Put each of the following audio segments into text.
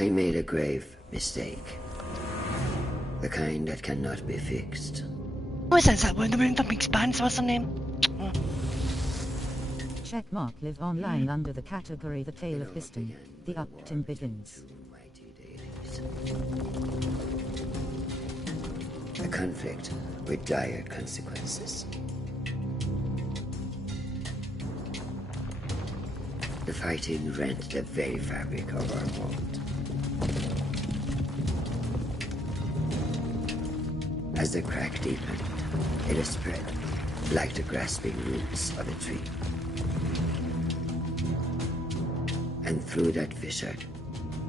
I made a grave mistake. The kind that cannot be fixed. What is that one? The room that makes bands, what's her name? Checkmark live online under the category The Tale of Bistun. The Uptim begins. A conflict with dire consequences. The fighting rent the very fabric of our world. As the crack deepened, it has spread like the grasping roots of a tree. And through that fissure,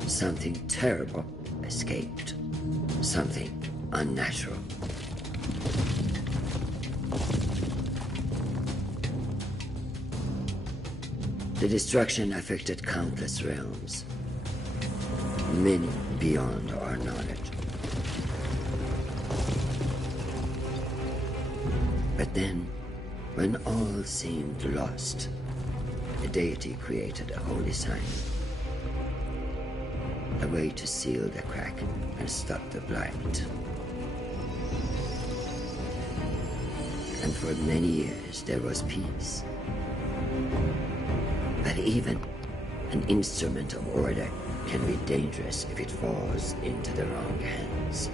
something terrible escaped. Something unnatural. The destruction affected countless realms, many beyond our knowledge. But then, when all seemed lost, the deity created a holy sign. A way to seal the crack and stop the blight. And for many years there was peace. But even an instrument of order can be dangerous if it falls into the wrong hands.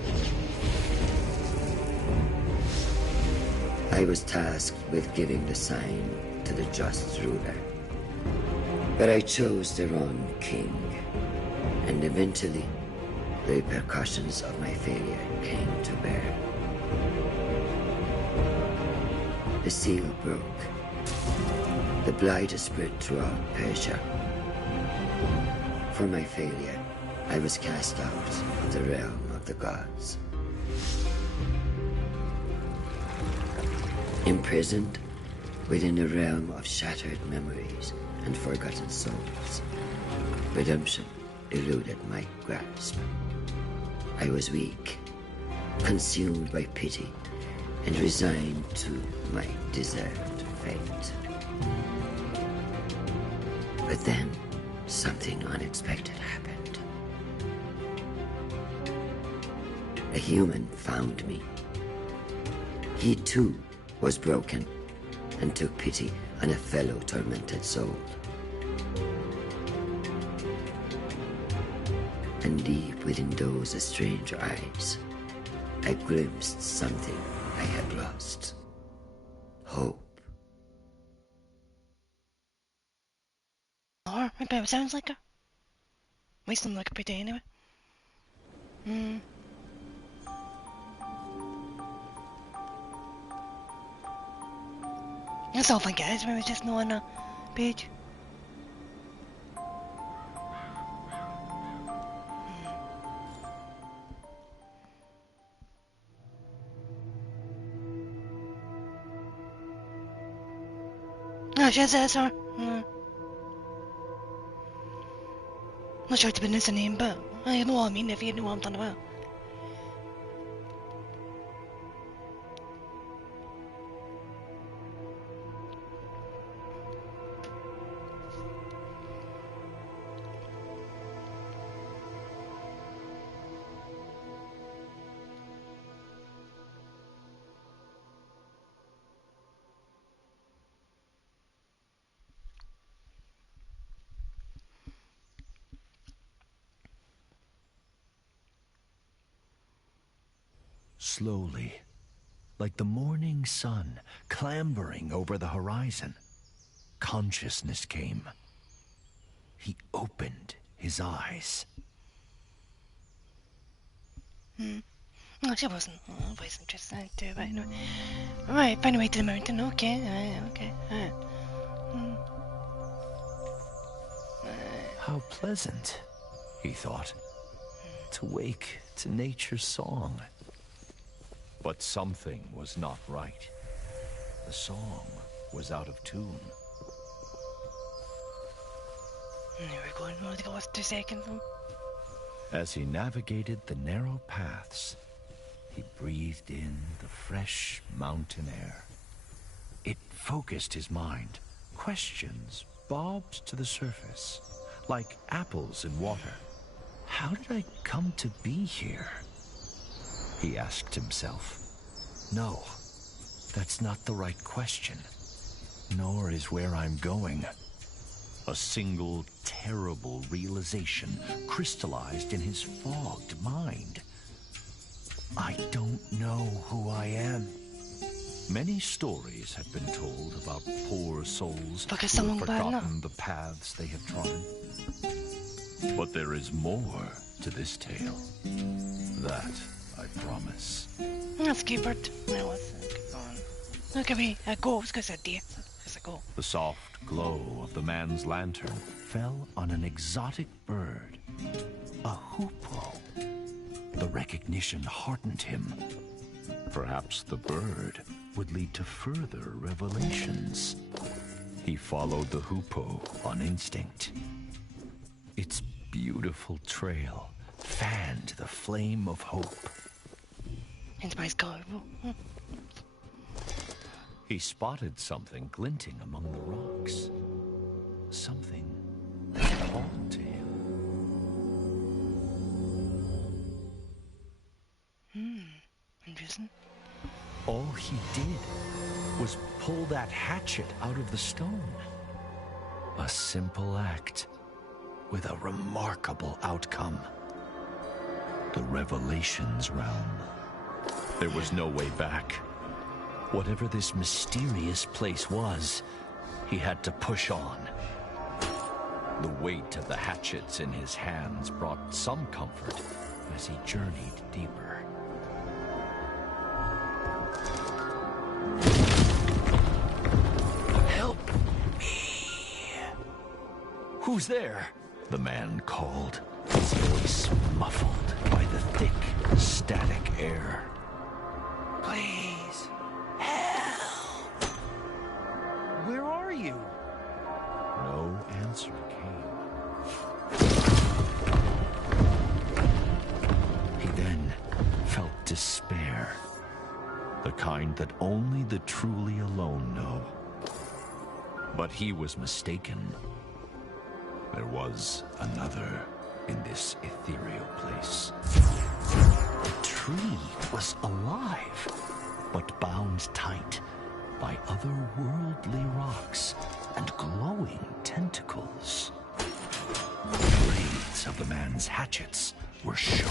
I was tasked with giving the sign to the just ruler. But I chose the wrong king. And eventually, the repercussions of my failure came to bear. The seal broke. The blight spread throughout Persia. For my failure, I was cast out of the realm of the gods. Imprisoned within a realm of shattered memories and forgotten souls. Redemption eluded my grasp. I was weak, consumed by pity, and resigned to my deserved fate. But then, something unexpected happened. A human found me. He too was broken and took pity on a fellow tormented soul. And deep within those strange eyes, I glimpsed something I had lost. Hope. Or maybe it sounds like her. Makes them look pretty anyway. That's all I guess, maybe it's just no on a page. Oh, she says her. Not sure it's been his name, but I know what I mean if you know what I'm talking about. Slowly, like the morning sun clambering over the horizon, consciousness came. He opened his eyes. No, she wasn't. Oh, I was interested too, but anyway. Right, find a way to the mountain. Okay, okay. How pleasant, he thought, to wake to nature's song. But something was not right. The song was out of tune. There we go. We'll go with 2 seconds. As he navigated the narrow paths, he breathed in the fresh mountain air. It focused his mind. Questions bobbed to the surface, like apples in water. How did I come to be here? He asked himself. No, that's not the right question. Nor is where I'm going. A single terrible realization crystallized in his fogged mind. I don't know who I am. Many stories have been told about poor souls who have forgotten the paths they have trodden. But there is more to this tale. That I promise. Let's keep it. Now let's keep going. Look at me. I go. I was gonna say date. I go. The soft glow of the man's lantern fell on an exotic bird. A hoopoe. The recognition heartened him. Perhaps the bird would lead to further revelations. He followed the hoopoe on instinct. Its beautiful trail fanned the flame of hope. Into my skull. He spotted something glinting among the rocks. Something that called to him. Interesting. All he did was pull that hatchet out of the stone. A simple act with a remarkable outcome. The Revelations realm. There was no way back. Whatever this mysterious place was, he had to push on. The weight of the hatchets in his hands brought some comfort as he journeyed deeper. Help me! Who's there? The man called, his voice muffled by the thick, static air. Please, help! Where are you? No answer came. He then felt despair, the kind that only the truly alone know. But he was mistaken. There was another in this ethereal place. The tree was alive, but bound tight by otherworldly rocks and glowing tentacles. The blades of the man's hatchets were sharp.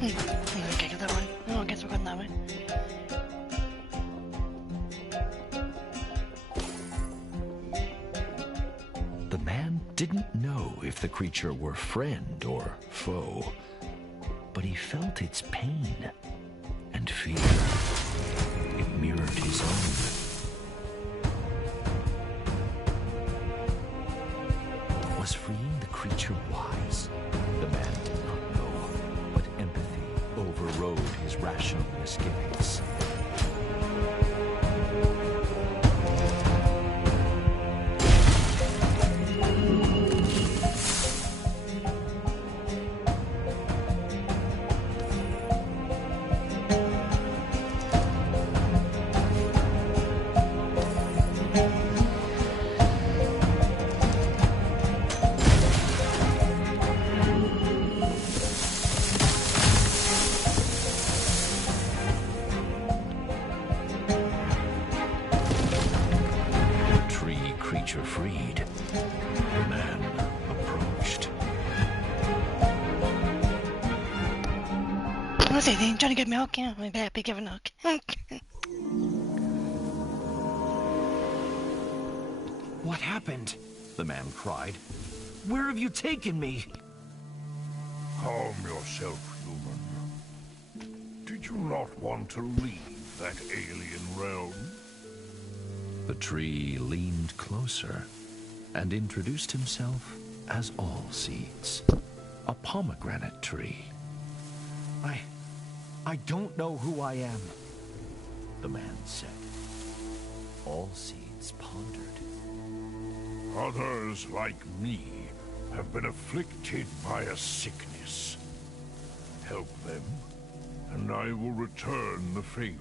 Okay, get that one. Oh, I guess we're going that way. The man didn't know if the creature were friend or foe, but he felt its pain and fear. It mirrored his own. Was freeing the creature wise? The man did not know, but empathy overrode his rational misgivings. Freed. The man approached. What's he trying to get milk? Yeah, I better be giving milk. What happened? The man cried. Where have you taken me? Calm yourself, human. Did you not want to leave that alien realm? The tree leaned closer and introduced himself as All Seeds, a pomegranate tree. I don't know who I am, the man said. All Seeds pondered. Others like me have been afflicted by a sickness. Help them, and I will return the favor.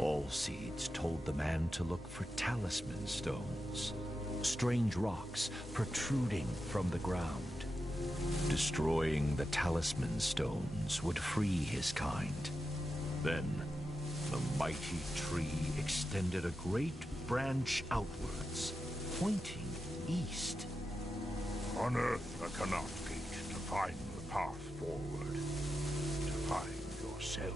All Seeds told the man to look for talisman stones, strange rocks protruding from the ground. Destroying the talisman stones would free his kind. Then, the mighty tree extended a great branch outwards, pointing east. Unearth a Canot Gate to find the path forward, to find yourself.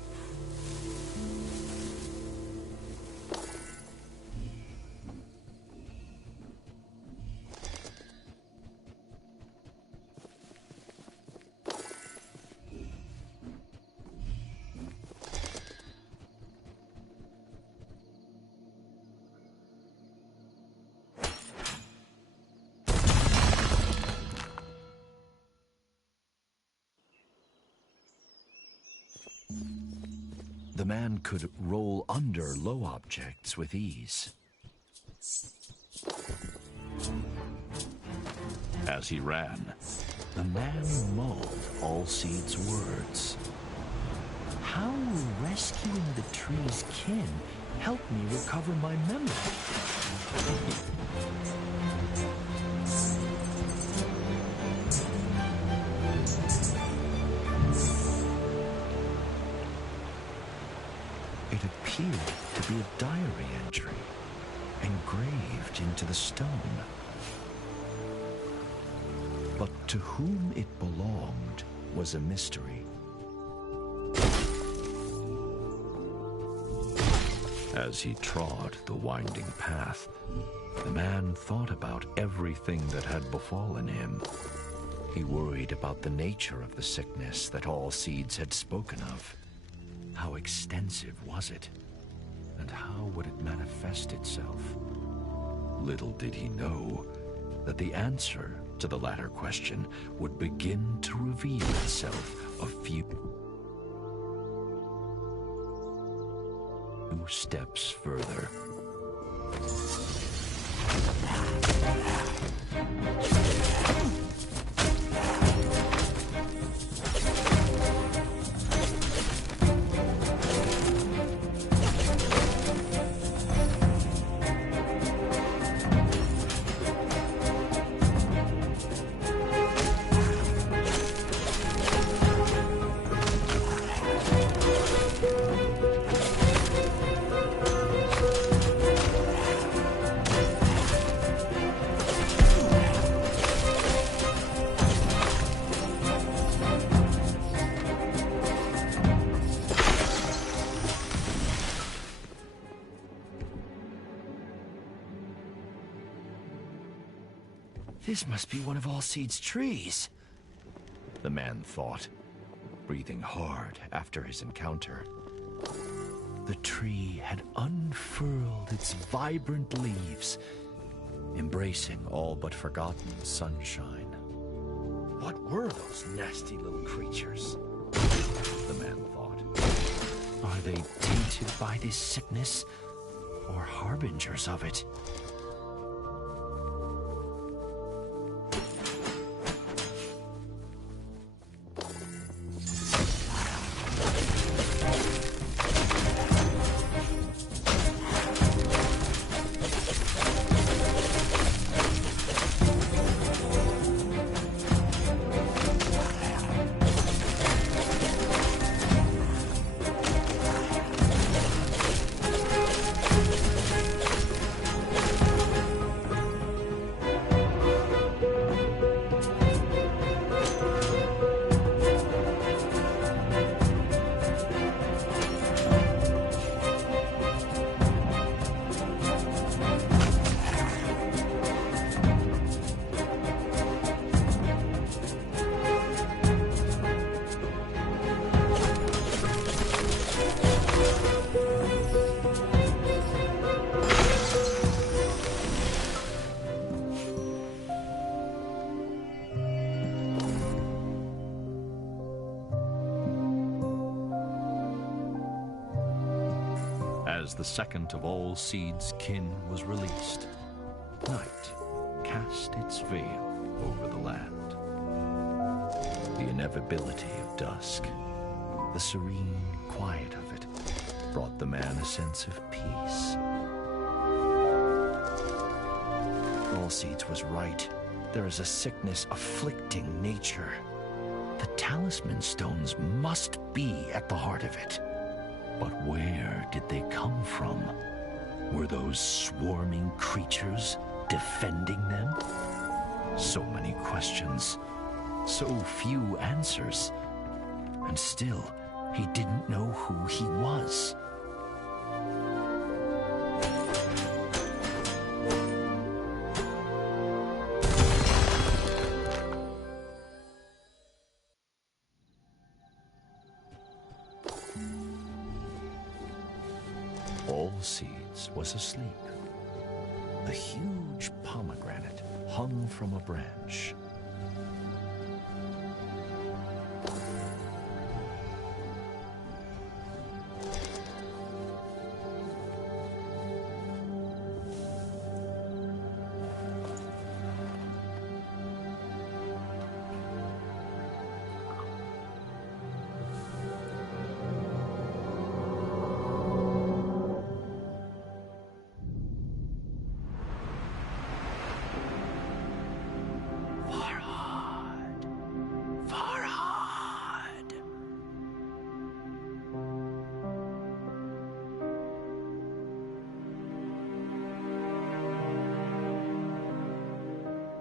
The man could roll under low objects with ease. As he ran, the man mulled All Seeds' words. How will rescuing the tree's kin help me recover my memory? It appeared to be a diary entry, engraved into the stone. But to whom it belonged was a mystery. As he trod the winding path, the man thought about everything that had befallen him. He worried about the nature of the sickness that All Seeds had spoken of. How extensive was it? And how would it manifest itself? Little did he know that the answer to the latter question would begin to reveal itself a few steps further. This must be one of All Seeds' trees, the man thought, breathing hard after his encounter. The tree had unfurled its vibrant leaves, embracing all but forgotten sunshine. What were those nasty little creatures? The man thought. Are they tainted by this sickness, or harbingers of it? As the second of All Seeds' kin was released, night cast its veil over the land. The inevitability of dusk, the serene quiet of it, brought the man a sense of peace. Allseeds was right. There is a sickness afflicting nature. The talisman stones must be at the heart of it. But where did they come from? Were those swarming creatures defending them? So many questions, so few answers. And still, he didn't know who he was. Allseeds was asleep. A huge pomegranate hung from a branch.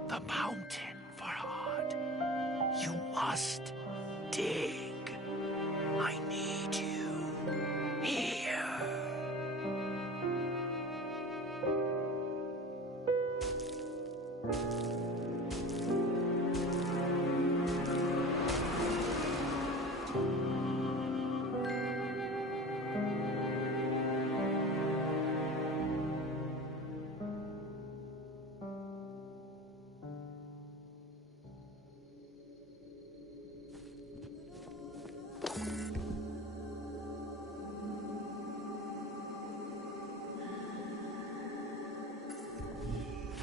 The mountain, Farhad. You must dig. I need you here.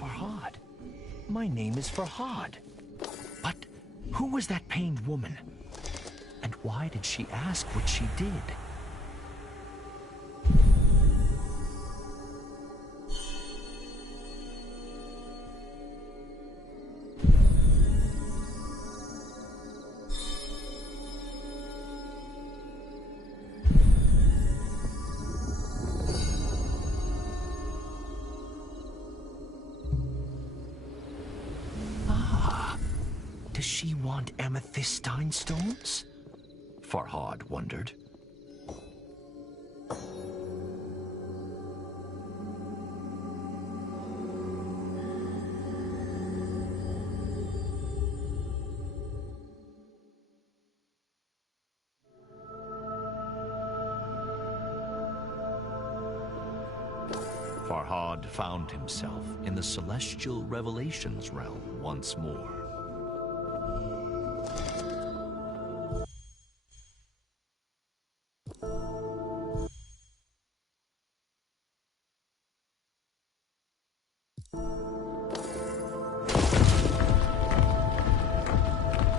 Farhad. My name is Farhad. But who was that pained woman? And why did she ask what she did? Does she want amethystine stones? Farhad wondered. Farhad found himself in the celestial revelations realm once more.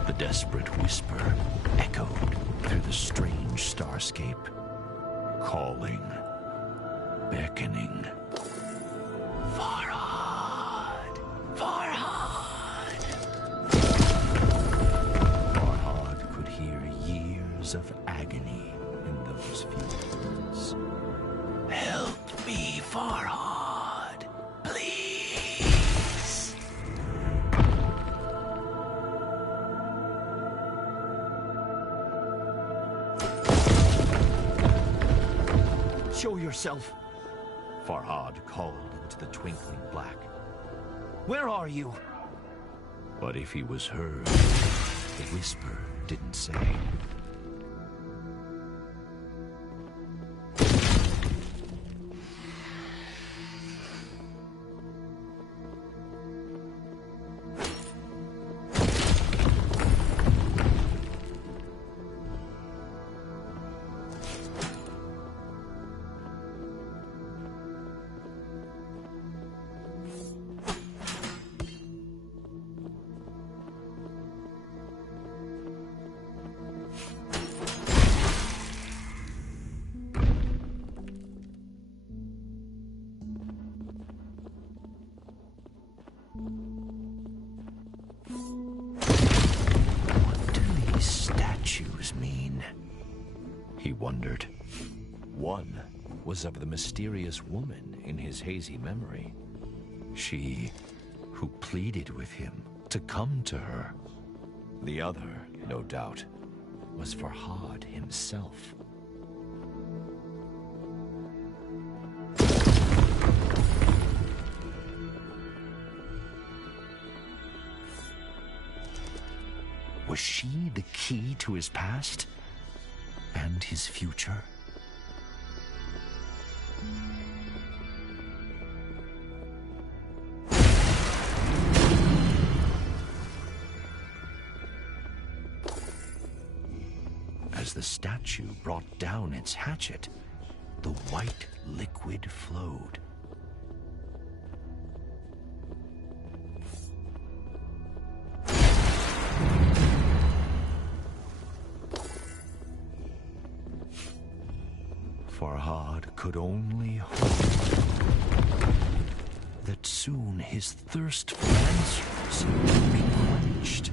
The desperate whisper echoed through the strange starscape, calling, beckoning. Farhad! Farhad! Farhad could hear years of agony in those few words. Help me, Farhad! Please! Show yourself! Farhad called into the twinkling black. Where are you? But if he was heard, the whisper didn't say. he wondered. One was of the mysterious woman in his hazy memory. She who pleaded with him to come to her. The other, no doubt, was Farhad himself. Was she the key to his past and his future? As the statue brought down its hatchet, the white liquid flowed. Farhad could only hope that soon his thirst for answers would be quenched.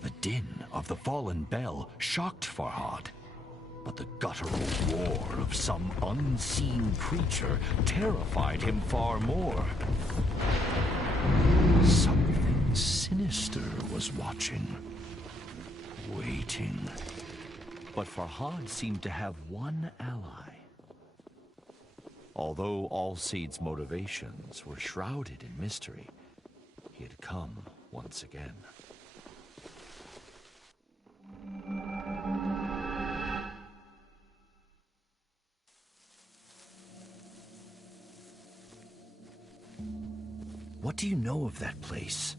The din of the fallen bell shocked Farhad. But the guttural roar of some unseen creature terrified him far more. Something sinister was watching, waiting. But Farhad seemed to have one ally. Although Allseed's motivations were shrouded in mystery, he had come once again. What do you know of that place?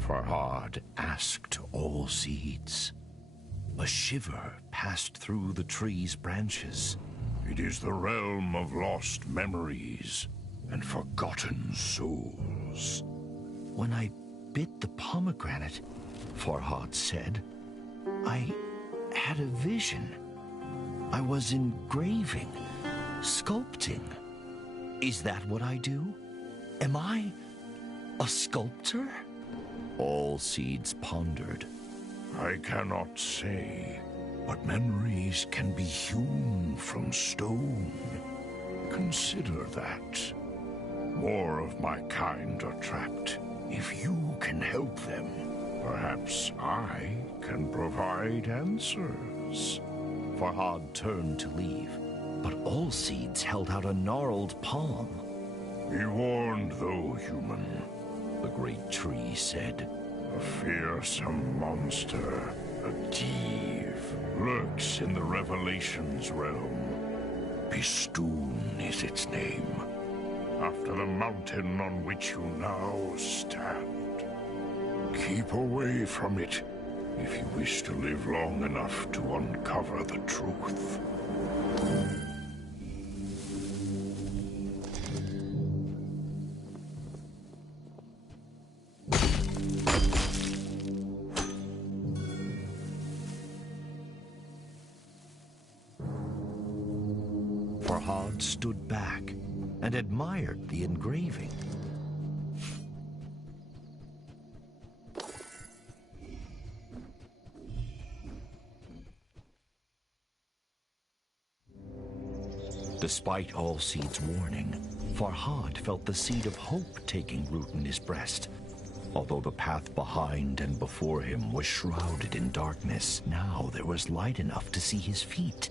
Farhad asked Allseeds. A shiver passed through the tree's branches. It is the realm of lost memories and forgotten souls. When I bit the pomegranate, Farhad said, I had a vision. I was engraving, sculpting. Is that what I do? Am I a sculptor? Allseeds pondered. I cannot say, but memories can be hewn from stone. Consider that. More of my kind are trapped. If you can help them, perhaps I can provide answers. Farhad turned to leave, but Allseeds held out a gnarled palm. Be warned, though, human, the great tree said. A fearsome monster, a thief, lurks in the Revelations realm. Bistun is its name, after the mountain on which you now stand. Keep away from it if you wish to live long enough to uncover the truth. Farhad stood back and admired the engraving. Despite Allseed's warning, Farhad felt the seed of hope taking root in his breast. Although the path behind and before him was shrouded in darkness, now there was light enough to see his feet.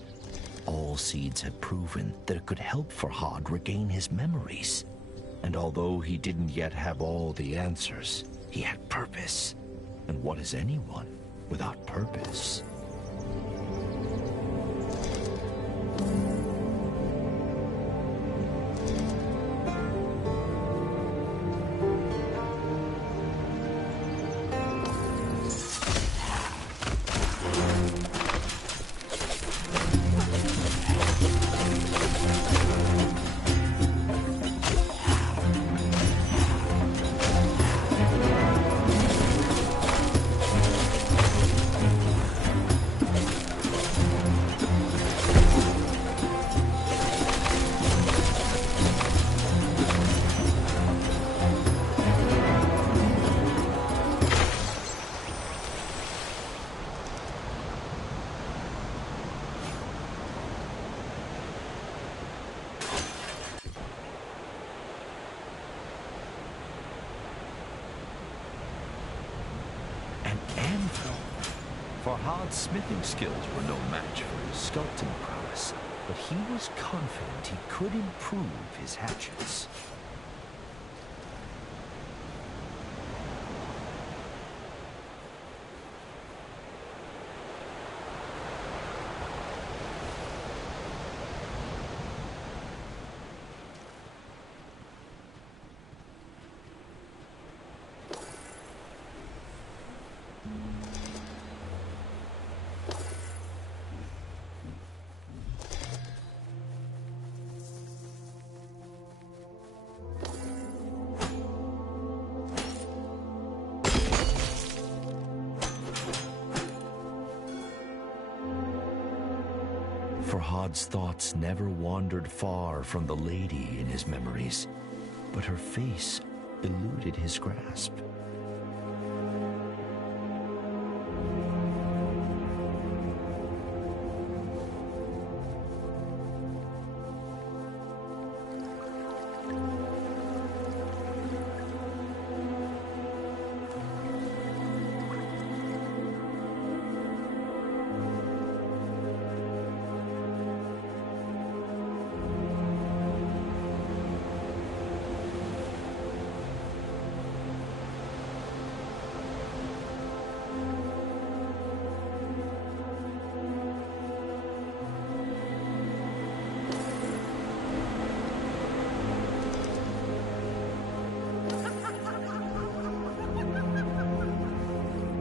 Allseeds had proven that it could help Farhad regain his memories. And although he didn't yet have all the answers, he had purpose. And what is anyone without purpose? anvil. Farhad's smithing skills were no match for his sculpting prowess, but he was confident he could improve his hatchets. Farhad's thoughts never wandered far from the lady in his memories, but her face eluded his grasp.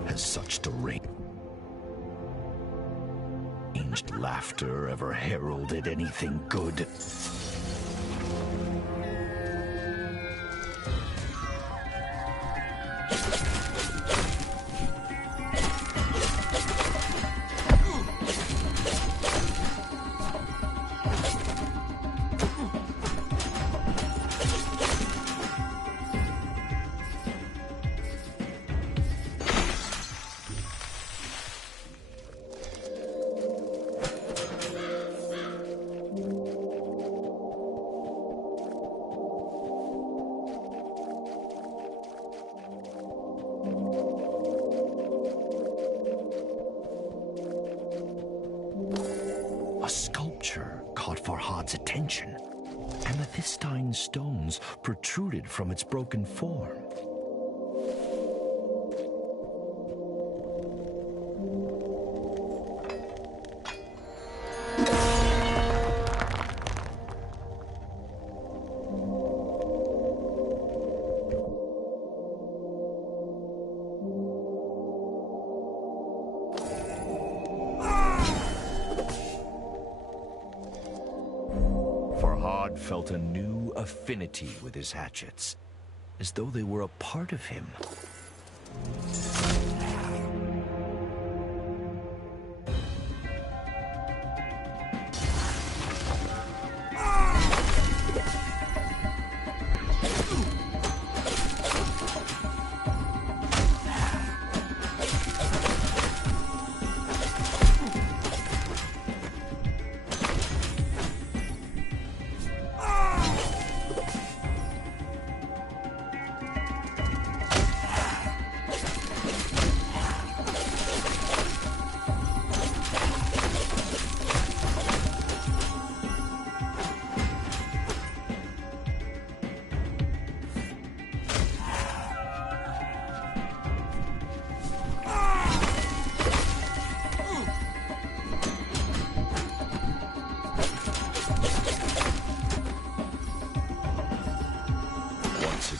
Has such deranged laughter ever heralded anything good? A sculpture caught Farhad's attention. Amethystine stones protruded from its broken form. Farhad felt a new affinity with his hatchets, as though they were a part of him.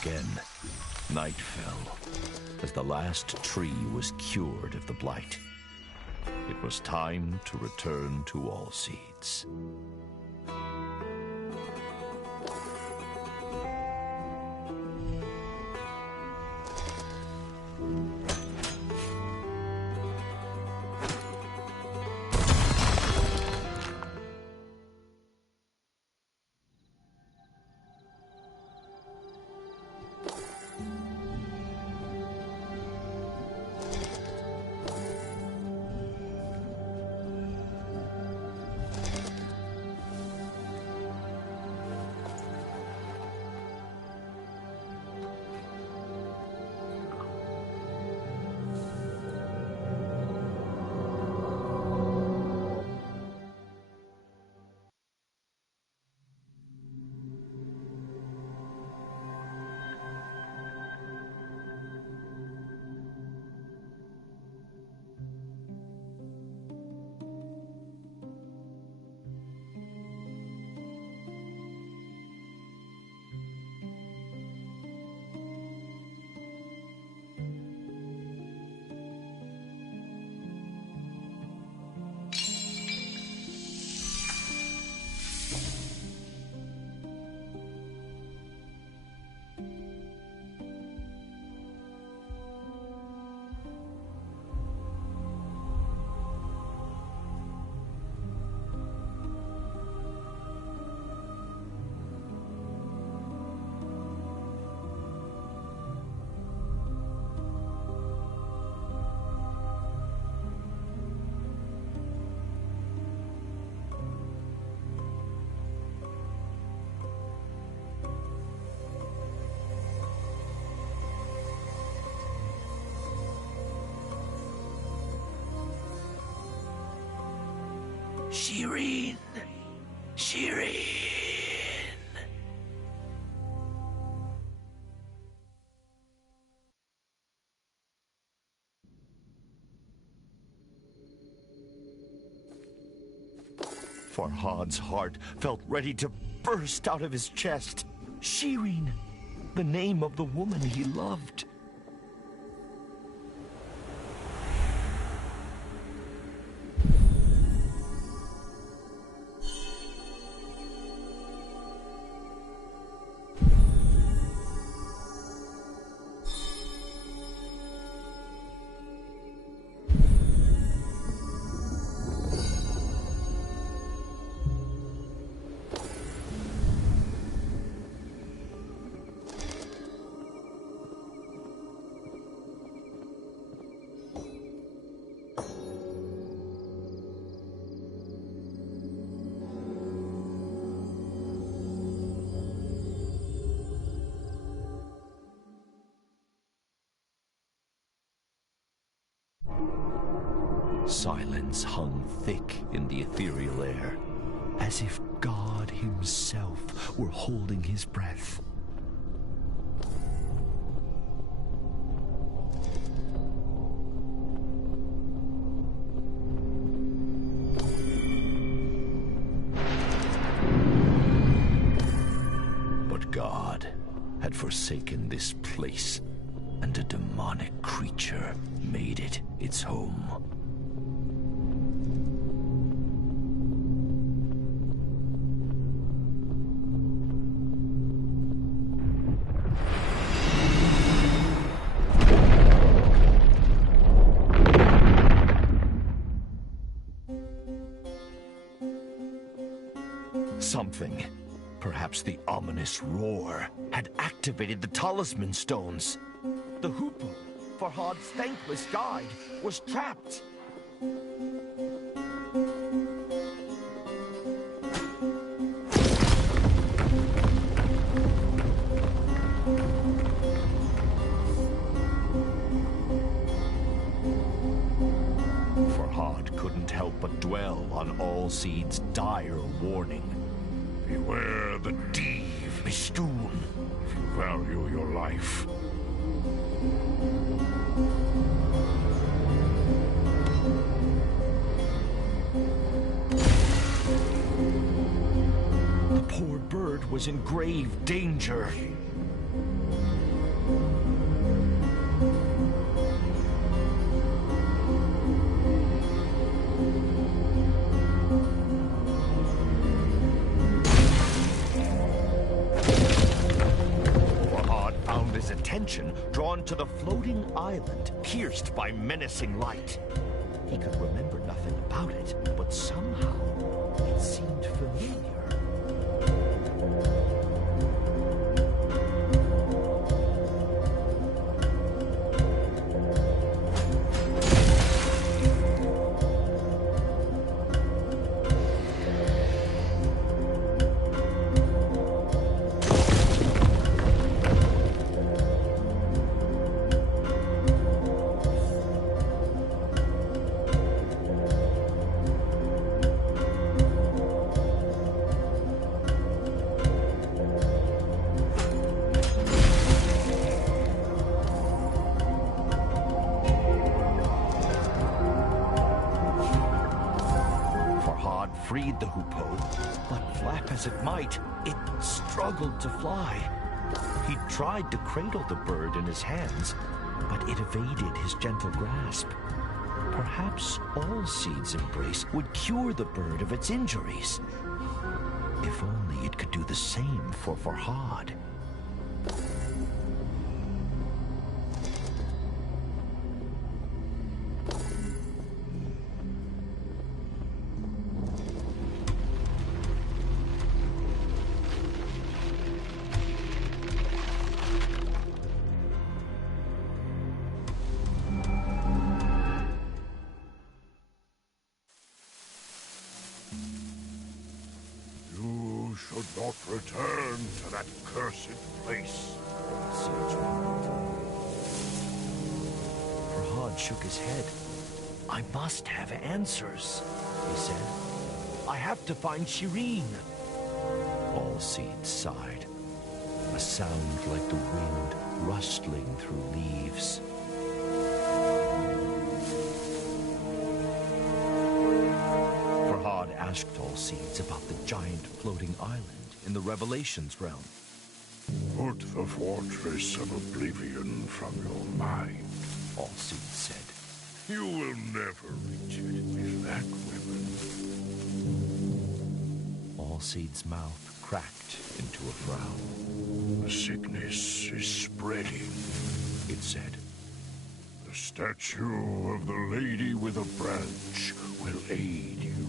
Again, night fell as the last tree was cured of the blight. It was time to return to Allseeds. Shireen! Shireen! Farhad's heart felt ready to burst out of his chest. Shireen! The name of the woman he loved. Silence hung thick in the ethereal air, as if God himself were holding his breath. But God had forsaken this place, and a demonic creature made it its home. Something, perhaps the ominous roar, had activated the talisman stones. The hoopoe, Farhad's thankless guide, was trapped. Farhad couldn't help but dwell on All-Seed's dire warning. Beware the Div, Bistun, if you value your life. The poor bird was in grave danger. Attention drawn to the floating island, pierced by menacing light. He could remember nothing about it, but somehow it seemed familiar. Freed the hoopoe, but flap as it might, it struggled to fly. He tried to cradle the bird in his hands, but it evaded his gentle grasp. Perhaps All-Seed's embrace would cure the bird of its injuries. If only it could do the same for Farhad. Should not return to that cursed place. Farhad shook his head. I must have answers, he said. I have to find Shireen. All Seeds sighed. A sound like the wind rustling through leaves. Farhad asked All Seeds about the giant floating island in the Revelations realm. Put the fortress of oblivion from your mind. All Seeds said. You will never reach it with that weapon. All Seeds' mouth cracked into a frown. The sickness is spreading, It said. The statue of the Lady with a Branch will aid you.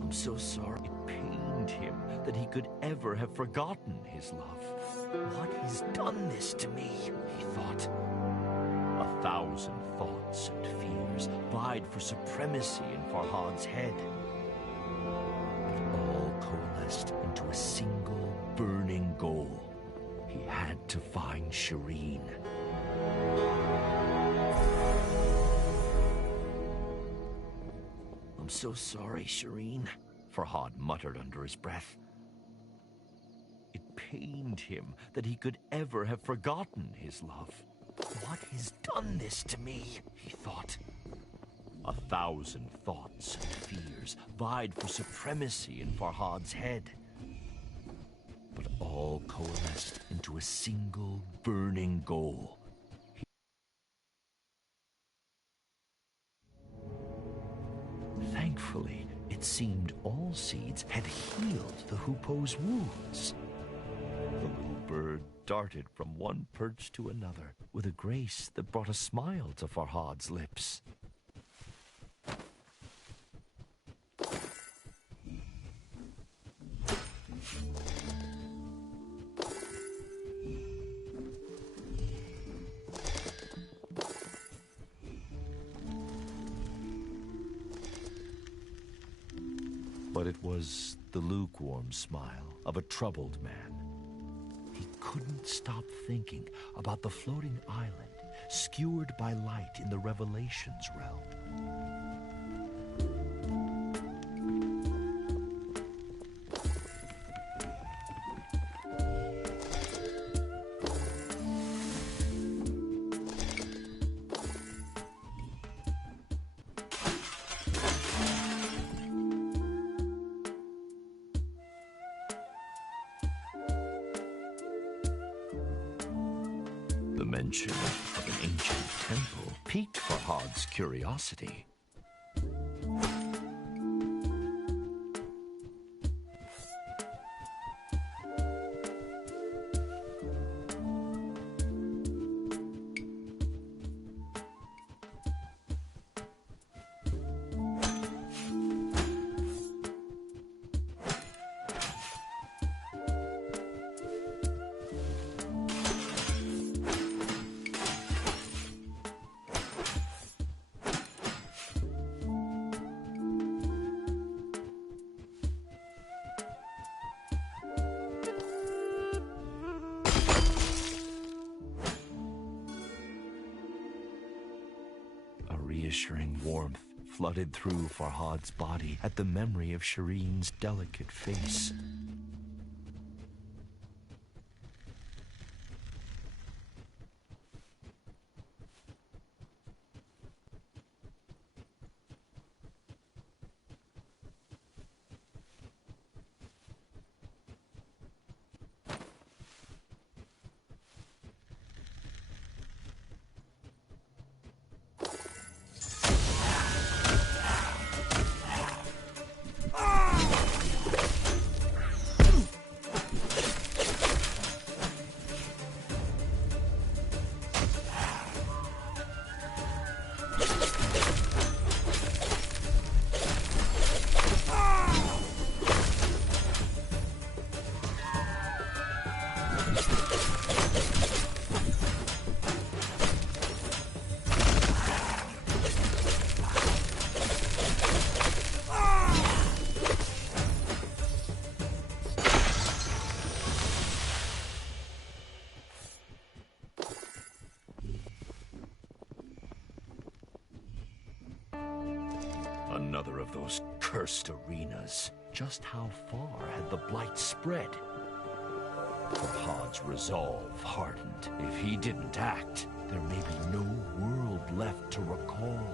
I'm so sorry. It pained him that he could ever have forgotten his love. What has done this to me? He thought. 1,000 thoughts and fears vied for supremacy in Farhad's head. It all coalesced into a single burning goal. He had to find Shireen. I'm so sorry, Shireen, Farhad muttered under his breath. It pained him that he could ever have forgotten his love. What has done this to me? He thought. 1,000 thoughts and fears vied for supremacy in Farhad's head. But all coalesced into a single burning goal. Thankfully, it seemed All Seeds had healed the Hoopoe's wounds. The little bird darted from one perch to another with a grace that brought a smile to Farhad's lips. But it was the lukewarm smile of a troubled man. He couldn't stop thinking about the floating island skewered by light in the Revelations realm. The mention of an ancient temple piqued Farhad's curiosity. A reassuring warmth flooded through Farhad's body at the memory of Shireen's delicate face. another of those cursed arenas. Just how far had the blight spread? Farhad's resolve hardened. If he didn't act, there may be no world left to recall.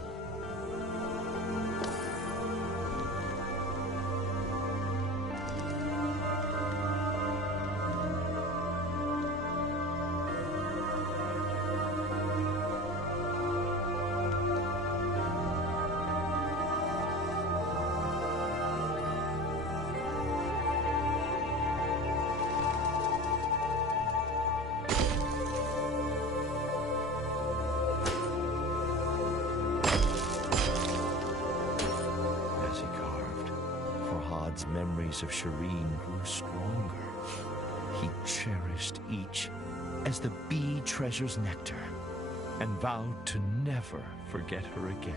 Memories of Shireen grew stronger. He cherished each as the bee treasures nectar and vowed to never forget her again.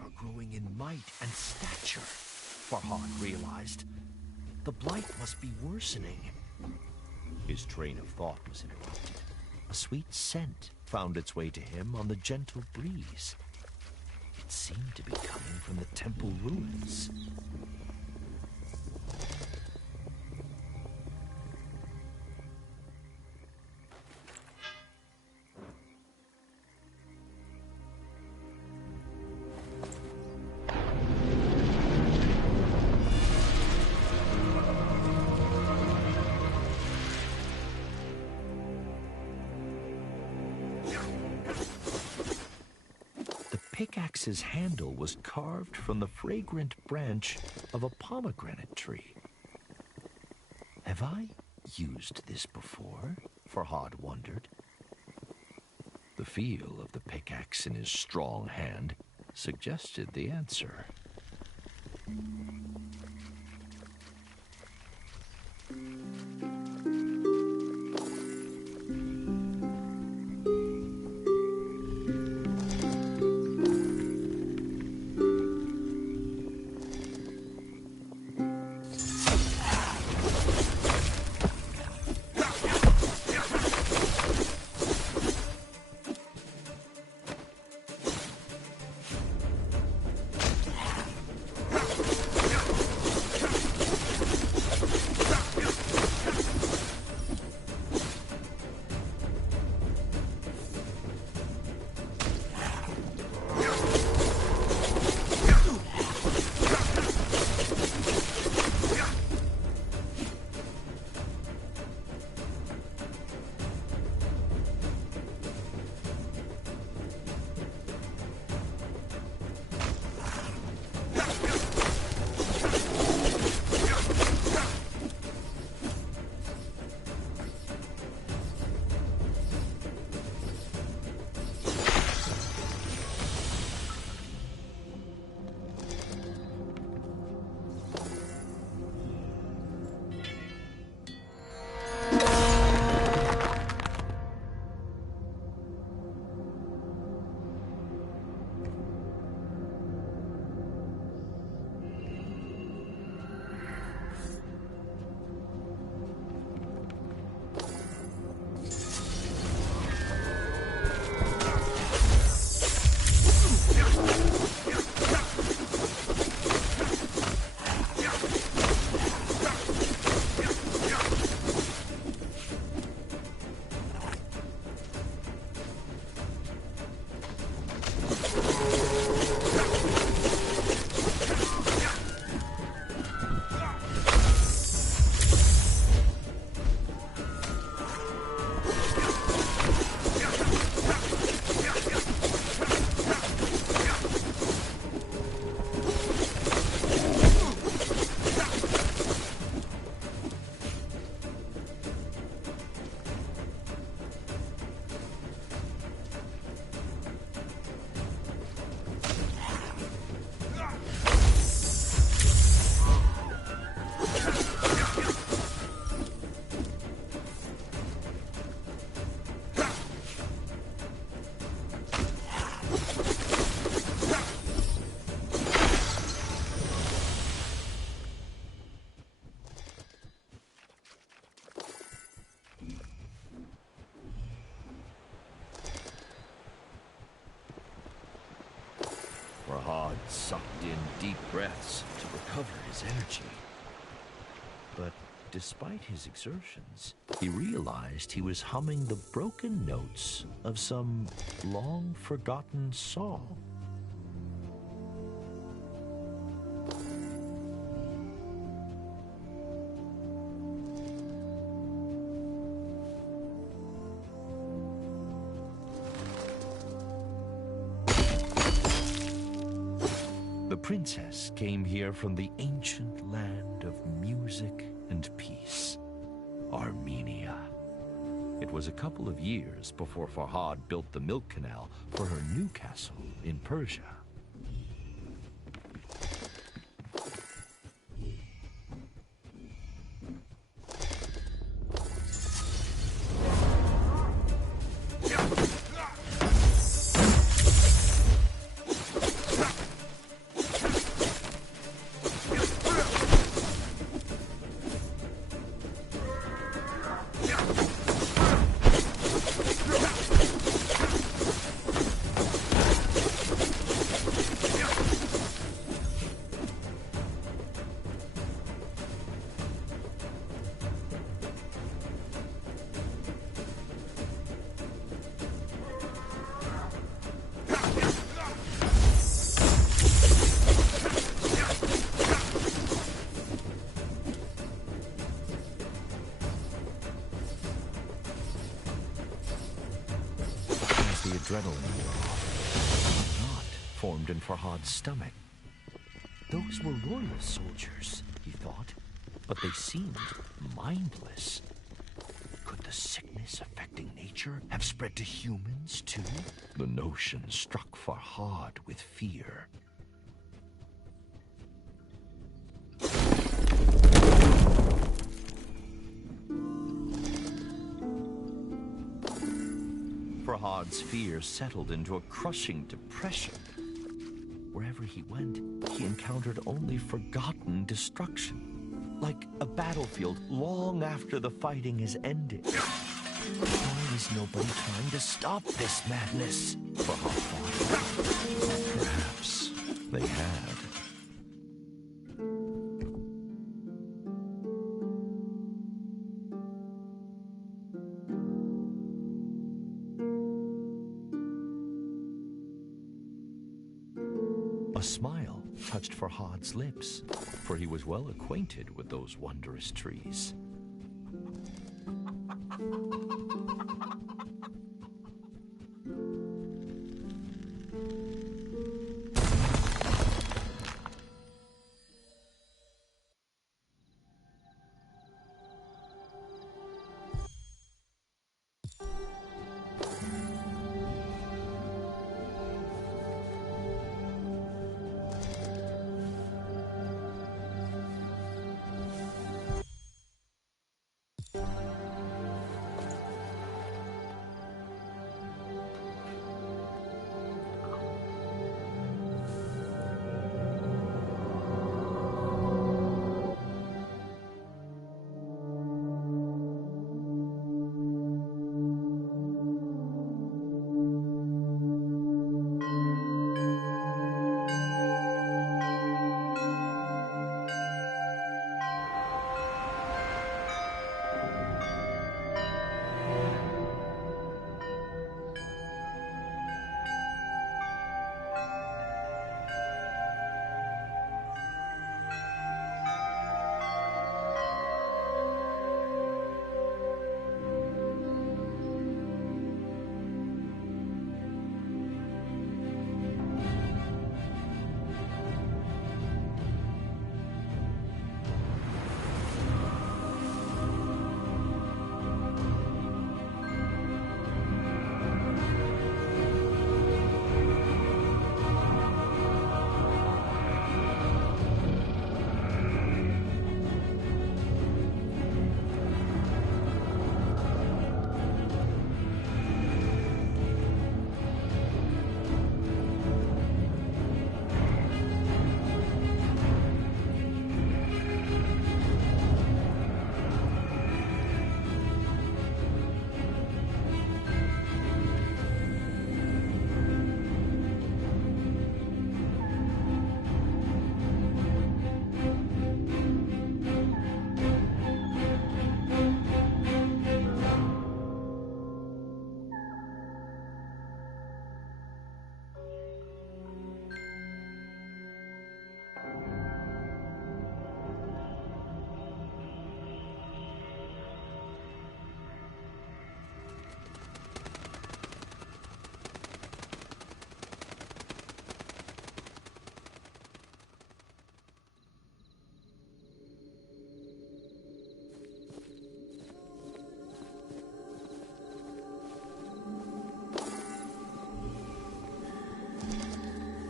Are growing in might and stature, Farhad realized. The blight must be worsening. His train of thought was interrupted. A sweet scent found its way to him on the gentle breeze. It seemed to be coming from the temple ruins. Pickaxe's handle was carved from the fragrant branch of a pomegranate tree. Have I used this before? Farhad wondered. The feel of the pickaxe in his strong hand suggested the answer. sucked in deep breaths to recover his energy. But despite his exertions, he realized he was humming the broken notes of some long-forgotten song. The princess came here from the ancient land of music and peace, Armenia. It was a couple of years before Farhad built the milk canal for her new castle in Persia. The adrenaline wore off. A knot formed in Farhad's stomach. Those were royal soldiers, he thought, but they seemed mindless. Could the sickness affecting nature have spread to humans, too? The notion struck Farhad with fear. Farhad's fear settled into a crushing depression. Wherever he went, he encountered only forgotten destruction, like a battlefield long after the fighting has ended. Why is nobody trying to stop this madness? Farhad thought. Perhaps they had. A smile touched Farhad's lips, for he was well acquainted with those wondrous trees.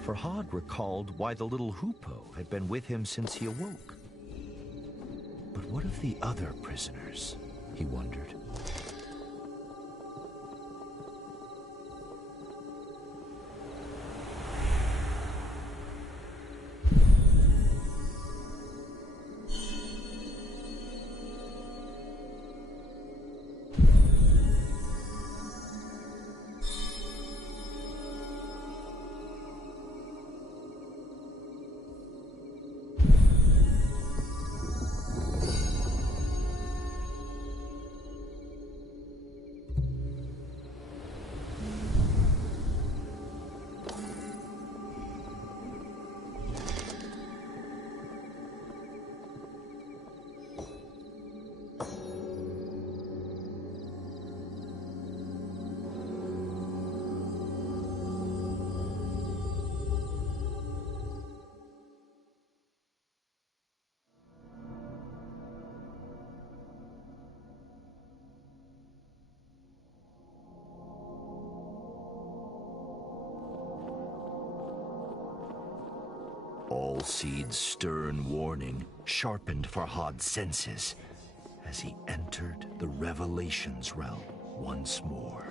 Farhad recalled why the little hoopoe had been with him since he awoke. But what of the other prisoners? He wondered. Alcede's stern warning sharpened Farhad's senses as he entered the Revelations realm once more.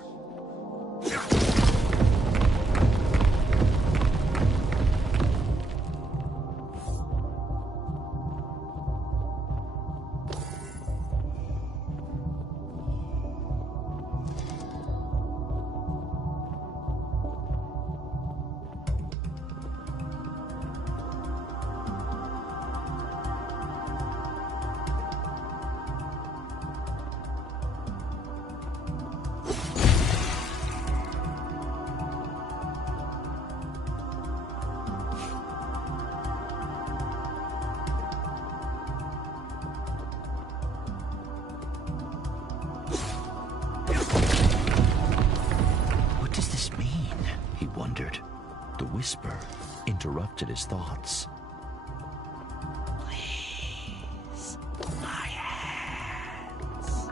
The whisper interrupted his thoughts. Please, my hands.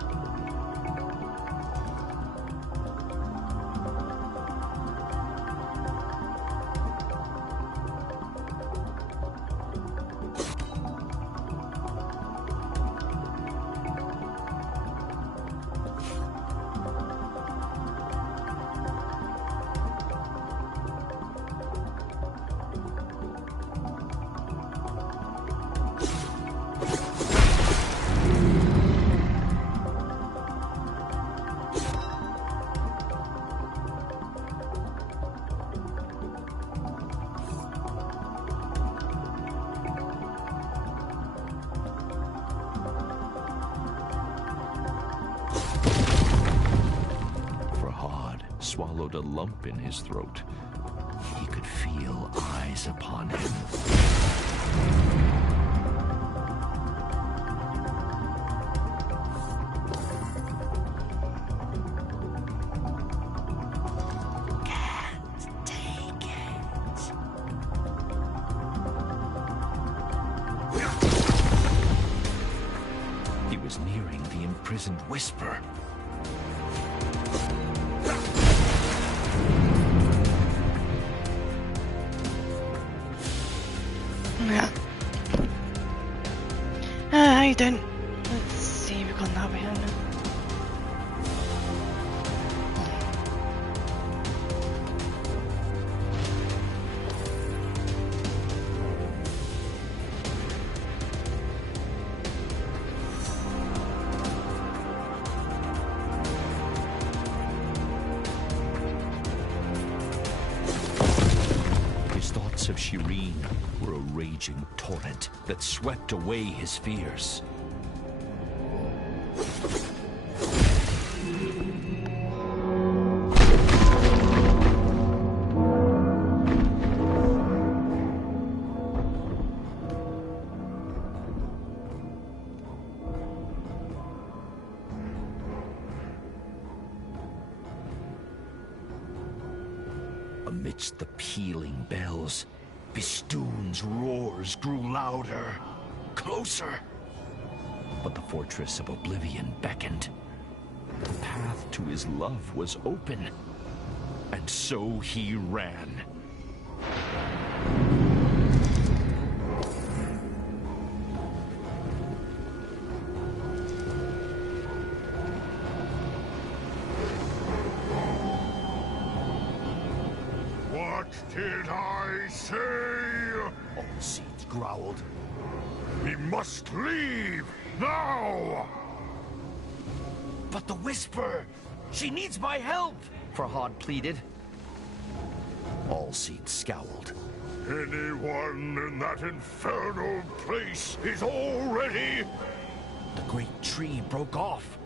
Swallowed a lump in his throat. He could feel eyes upon him. Can't take it. He was nearing the imprisoned whisper. Yeah. How you doing? Let's see if we've gone that way, haven't we? His thoughts of Shireen were a raging torrent that swept away his fears. Amidst the pealing bells, Bistun's roars grew louder, closer. But the fortress of Oblivion beckoned. The path to his love was open, and so he ran. What did I say? All Seeds growled. We must leave now! But the Whisper! She needs my help! Farhad pleaded. All Seeds scowled. Anyone in that infernal place is already... The great tree broke off.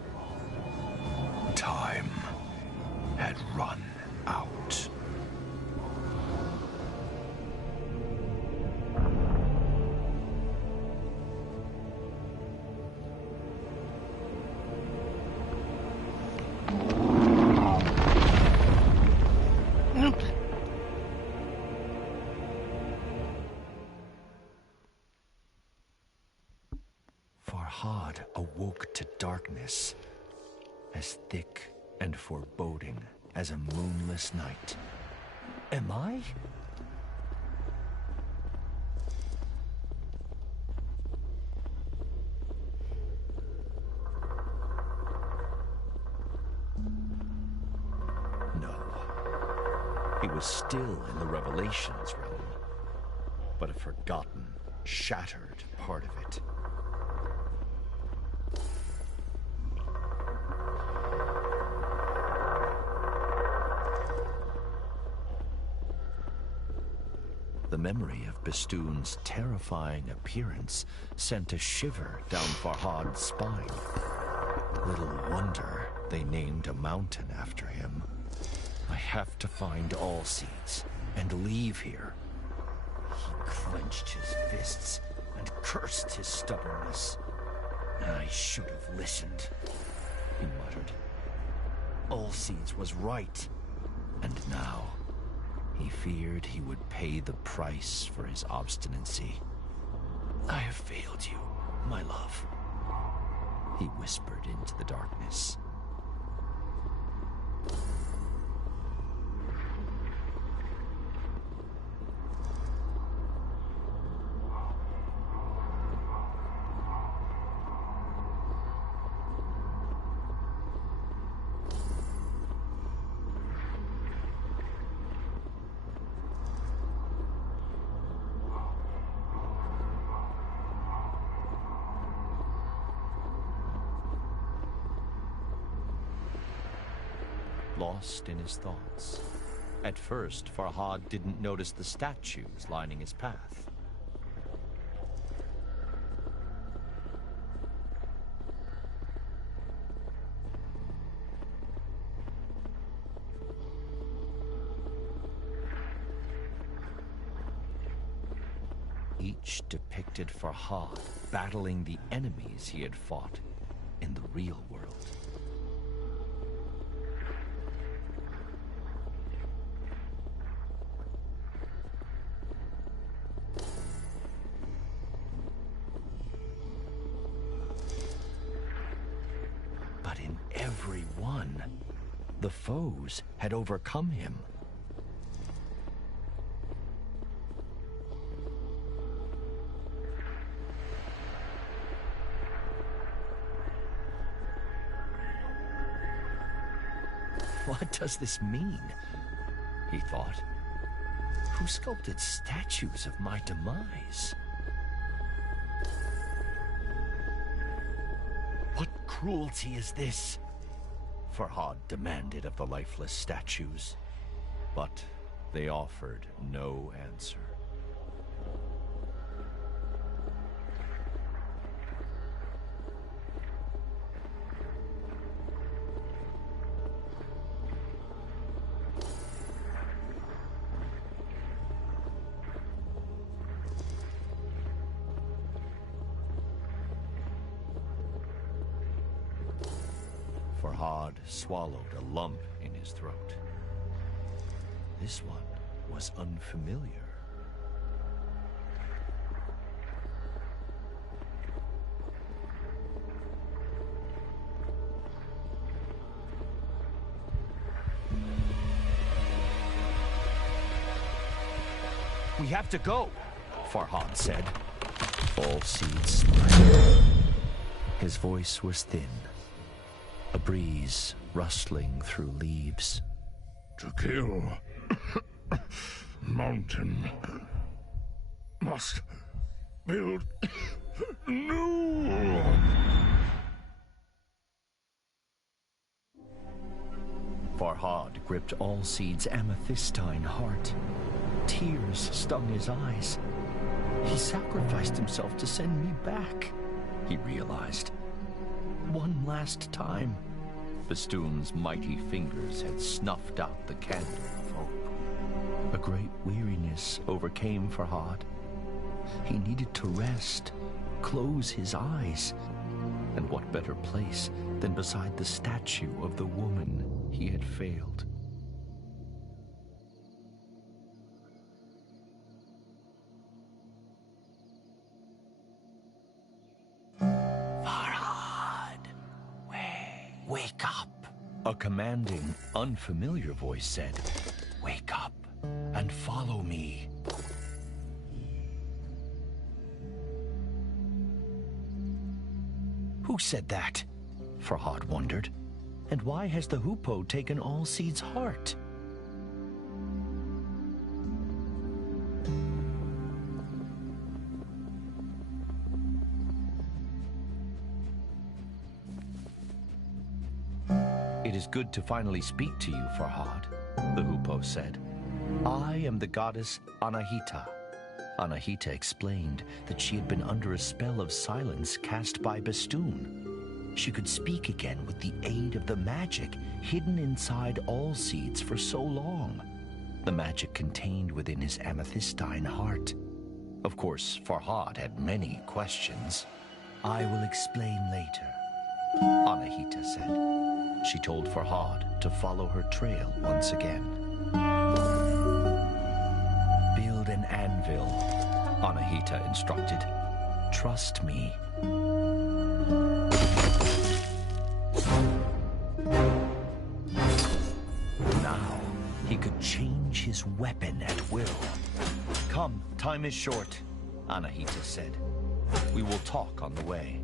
Time had run out. Farhad awoke to darkness, as thick and foreboding as a moonless night. Am I? No. He was still in the Revelations realm, but a forgotten, shattered part of it. The memory of Bistun's terrifying appearance sent a shiver down Farhad's spine. Little wonder they named a mountain after him. I have to find All Seeds and leave here. He clenched his fists and cursed his stubbornness. I should have listened, he muttered. All Seeds was right, and now he feared he would pay the price for his obstinacy. I have failed you, my love, he whispered into the darkness. Lost in his thoughts. At first, Farhad didn't notice the statues lining his path. Each depicted Farhad battling the enemies he had fought in the real world. But in every one, the foes had overcome him. What does this mean? He thought. Who sculpted statues of my demise? What cruelty is this? Farhad demanded of the lifeless statues, but they offered no answer. Farhad swallowed a lump in his throat. This one was unfamiliar. We have to go, Farhad said. All Seeds smiled. His voice was thin. A breeze rustling through leaves. To kill mountain must build new. Farhad gripped Allseed's amethystine heart. Tears stung his eyes. He sacrificed himself to send me back, he realized. One last time. Bistun's mighty fingers had snuffed out the candle of hope. A great weariness overcame Farhad. He needed to rest, close his eyes. And what better place than beside the statue of the woman he had failed? Farhad, wake up. A commanding, unfamiliar voice said, "Wake up and follow me." Who said that? Farhad wondered. And why has the hoopoe taken Allseed's heart? It is good to finally speak to you, Farhad, the hoopoe said. I am the goddess Anahita. Anahita explained that she had been under a spell of silence cast by Bistun. She could speak again with the aid of the magic hidden inside Allseed's for so long. The magic contained within his amethystine heart. Of course, Farhad had many questions. I will explain later, Anahita said. She told Farhad to follow her trail once again. Build an anvil, Anahita instructed. Trust me. Now, he could change his weapon at will. Come, time is short, Anahita said. We will talk on the way.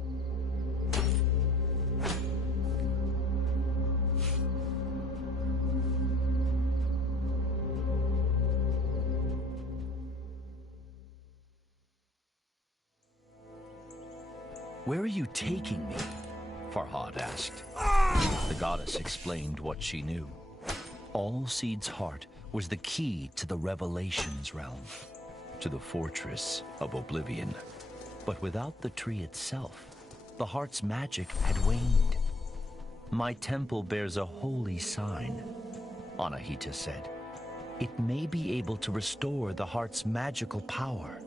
Where are you taking me? Farhad asked. The goddess explained what she knew. Allseed's heart was the key to the Revelations realm, to the fortress of Oblivion. But without the tree itself, the heart's magic had waned. My temple bears a holy sign, Anahita said. It may be able to restore the heart's magical power.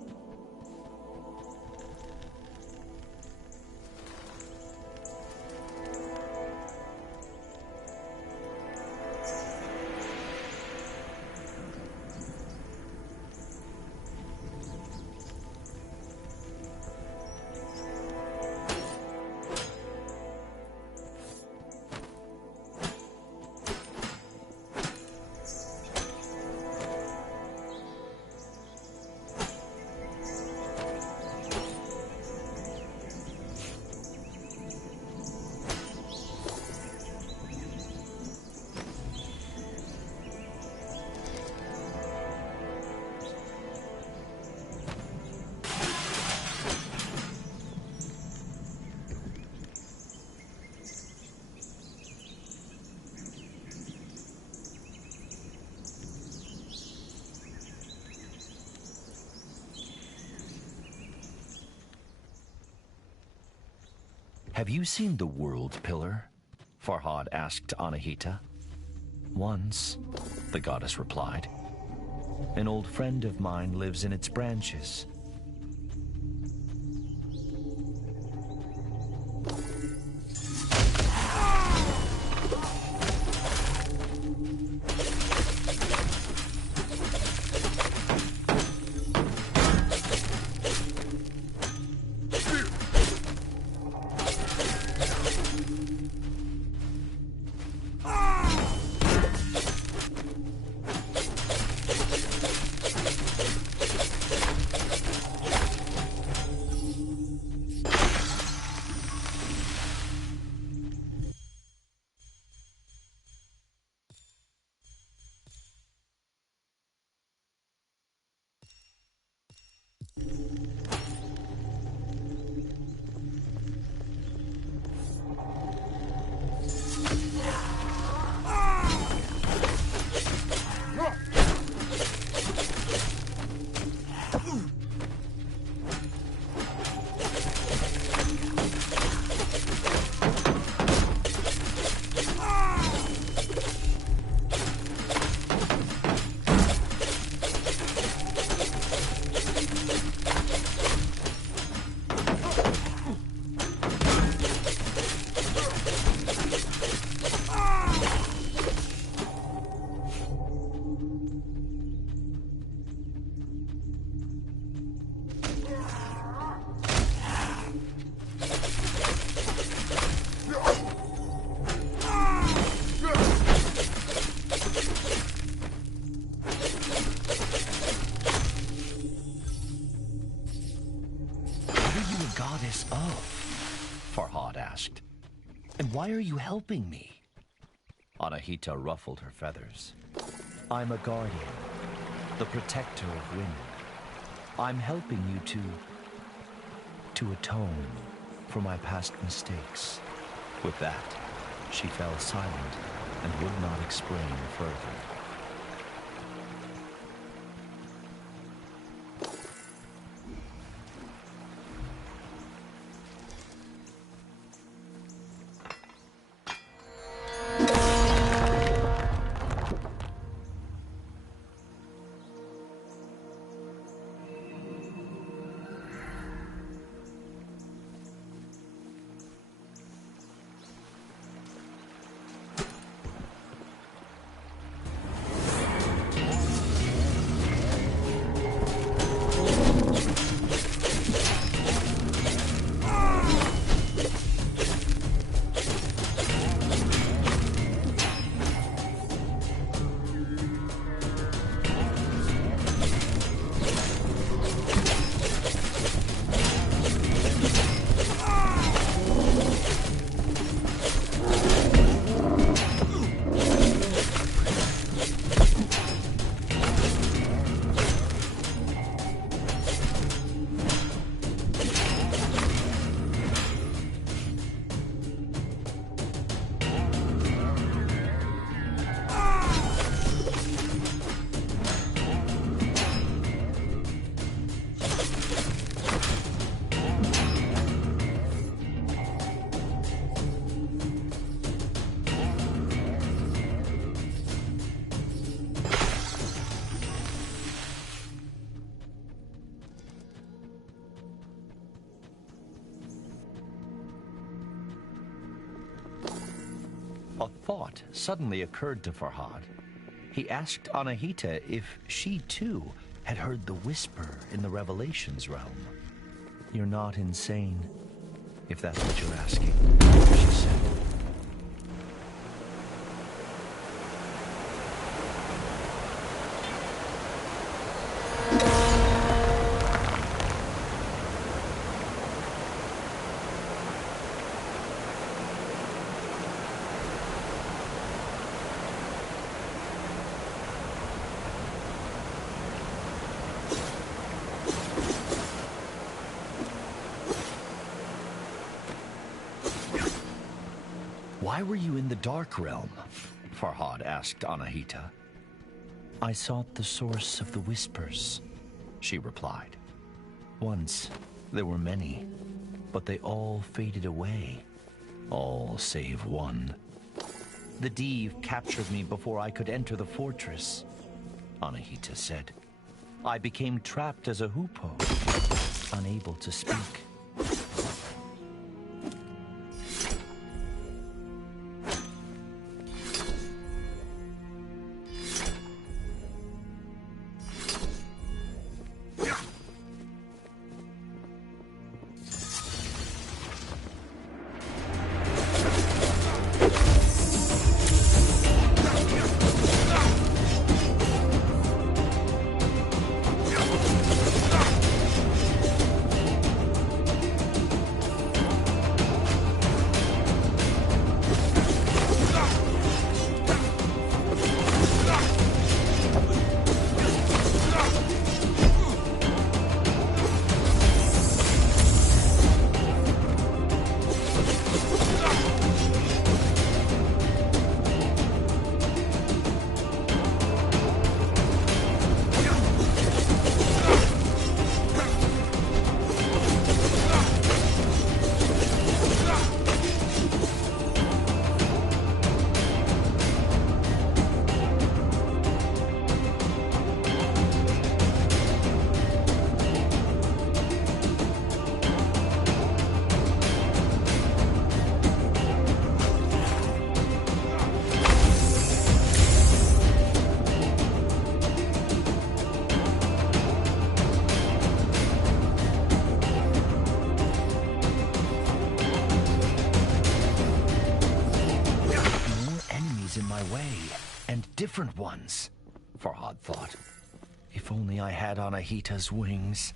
Have you seen the World Pillar? Farhad asked Anahita. Once, the goddess replied. An old friend of mine lives in its branches. What's up? Farhad asked. And why are you helping me? Anahita ruffled her feathers. I'm a guardian, the protector of women. I'm helping you to atone for my past mistakes. With that, she fell silent and would not explain further. A thought suddenly occurred to Farhad. He asked Anahita if she too had heard the whisper in the Revelations realm. You're not insane, if that's what you're asking, she said. Why were you in the Dark Realm? Farhad asked Anahita. I sought the source of the whispers, she replied. Once, there were many, but they all faded away. All save one. The Div captured me before I could enter the fortress, Anahita said. I became trapped as a hoopoe, unable to speak. Different ones, Farhad thought. If only I had Anahita's wings.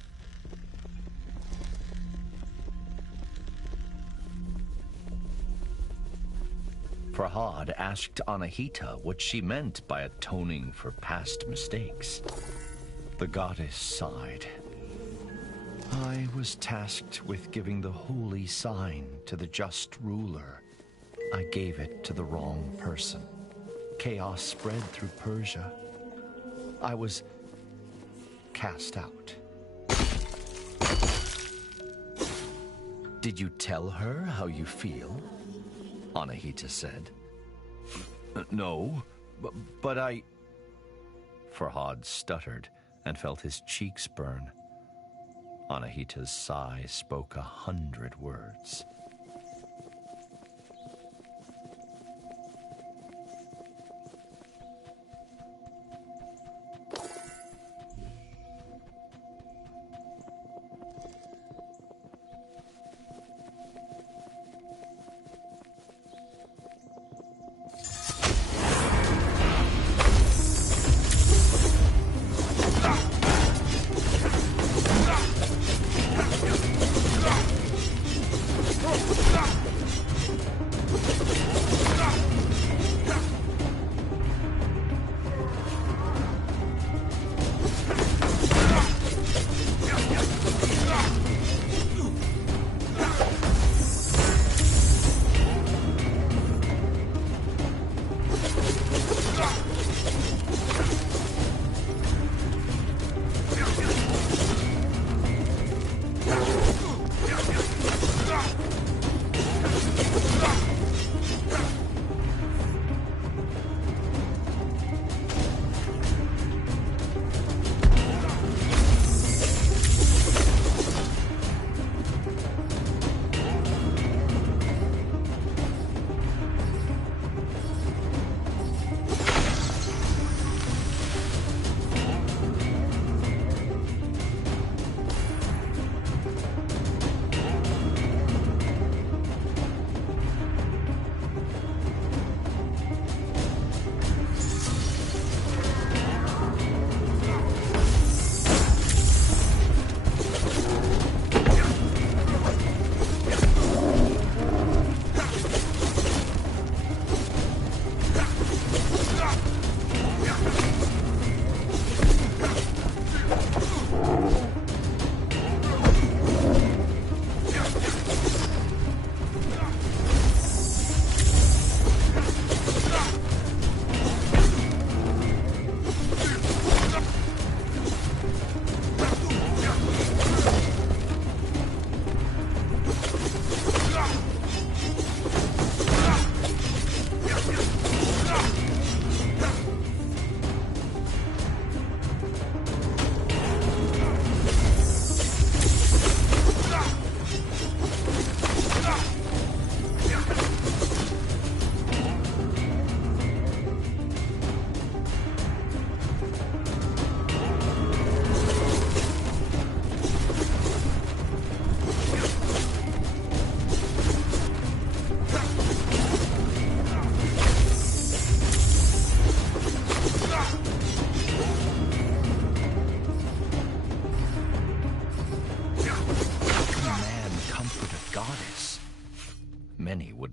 Farhad asked Anahita what she meant by atoning for past mistakes. The goddess sighed. I was tasked with giving the holy sign to the just ruler. I gave it to the wrong person. Chaos spread through Persia. I was cast out. Did you tell her how you feel? Anahita said. No, but I... Farhad stuttered and felt his cheeks burn. Anahita's sigh spoke 100 words.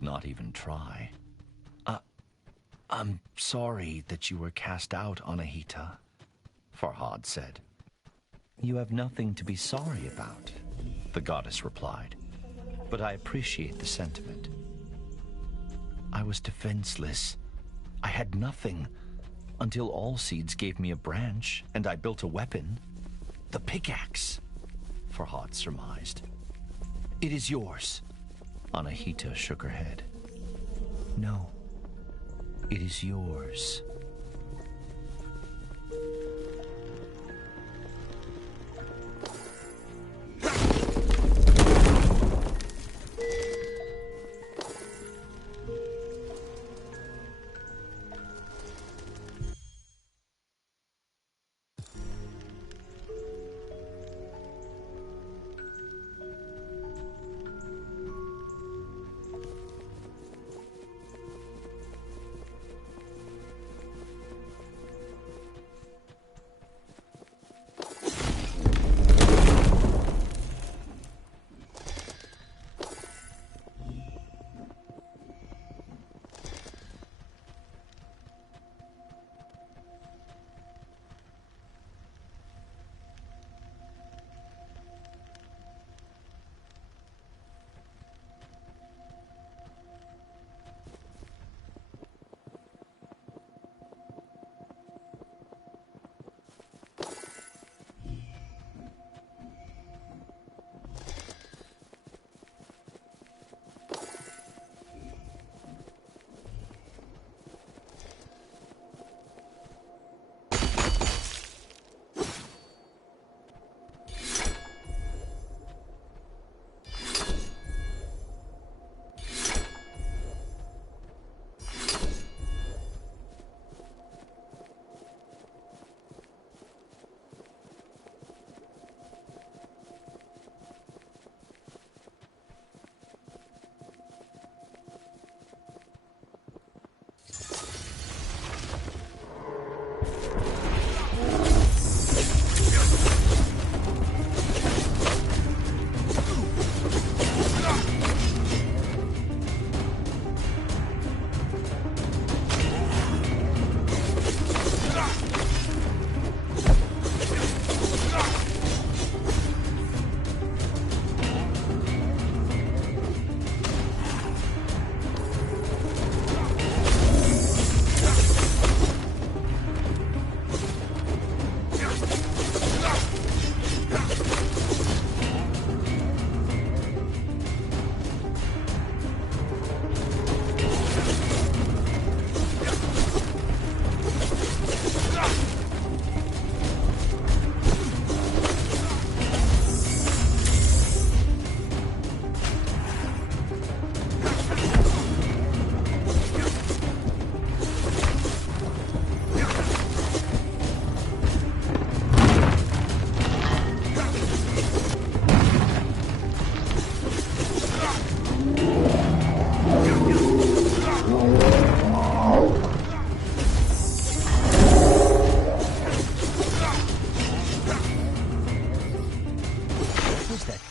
Not even try. I'm sorry that you were cast out, Anahita, Farhad said. You have nothing to be sorry about, the goddess replied, but I appreciate the sentiment. I was defenseless. I had nothing until Allseeds gave me a branch and I built a weapon. The pickaxe, Farhad surmised. It is yours. Anahita shook her head. No, it is yours.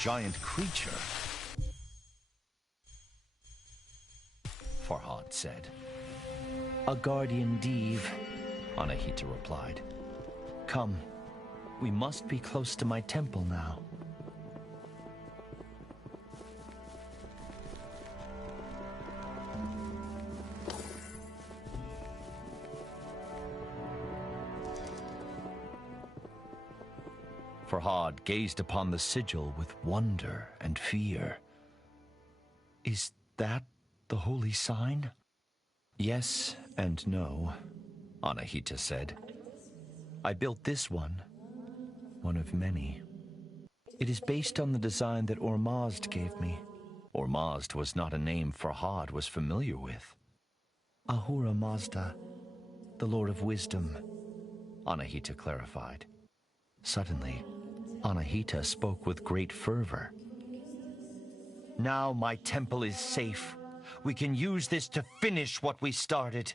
giant creature. Farhad said. A guardian Div, Anahita replied. Come, we must be close to my temple now. Farhad gazed upon the sigil with wonder and fear. Is that the holy sign? Yes and no, Anahita said. I built this one of many. It is based on the design that Ormazd gave me. Ormazd was not a name Farhad was familiar with. Ahura Mazda, the Lord of Wisdom, Anahita clarified. Suddenly, Anahita spoke with great fervor. Now my temple is safe. We can use this to finish what we started.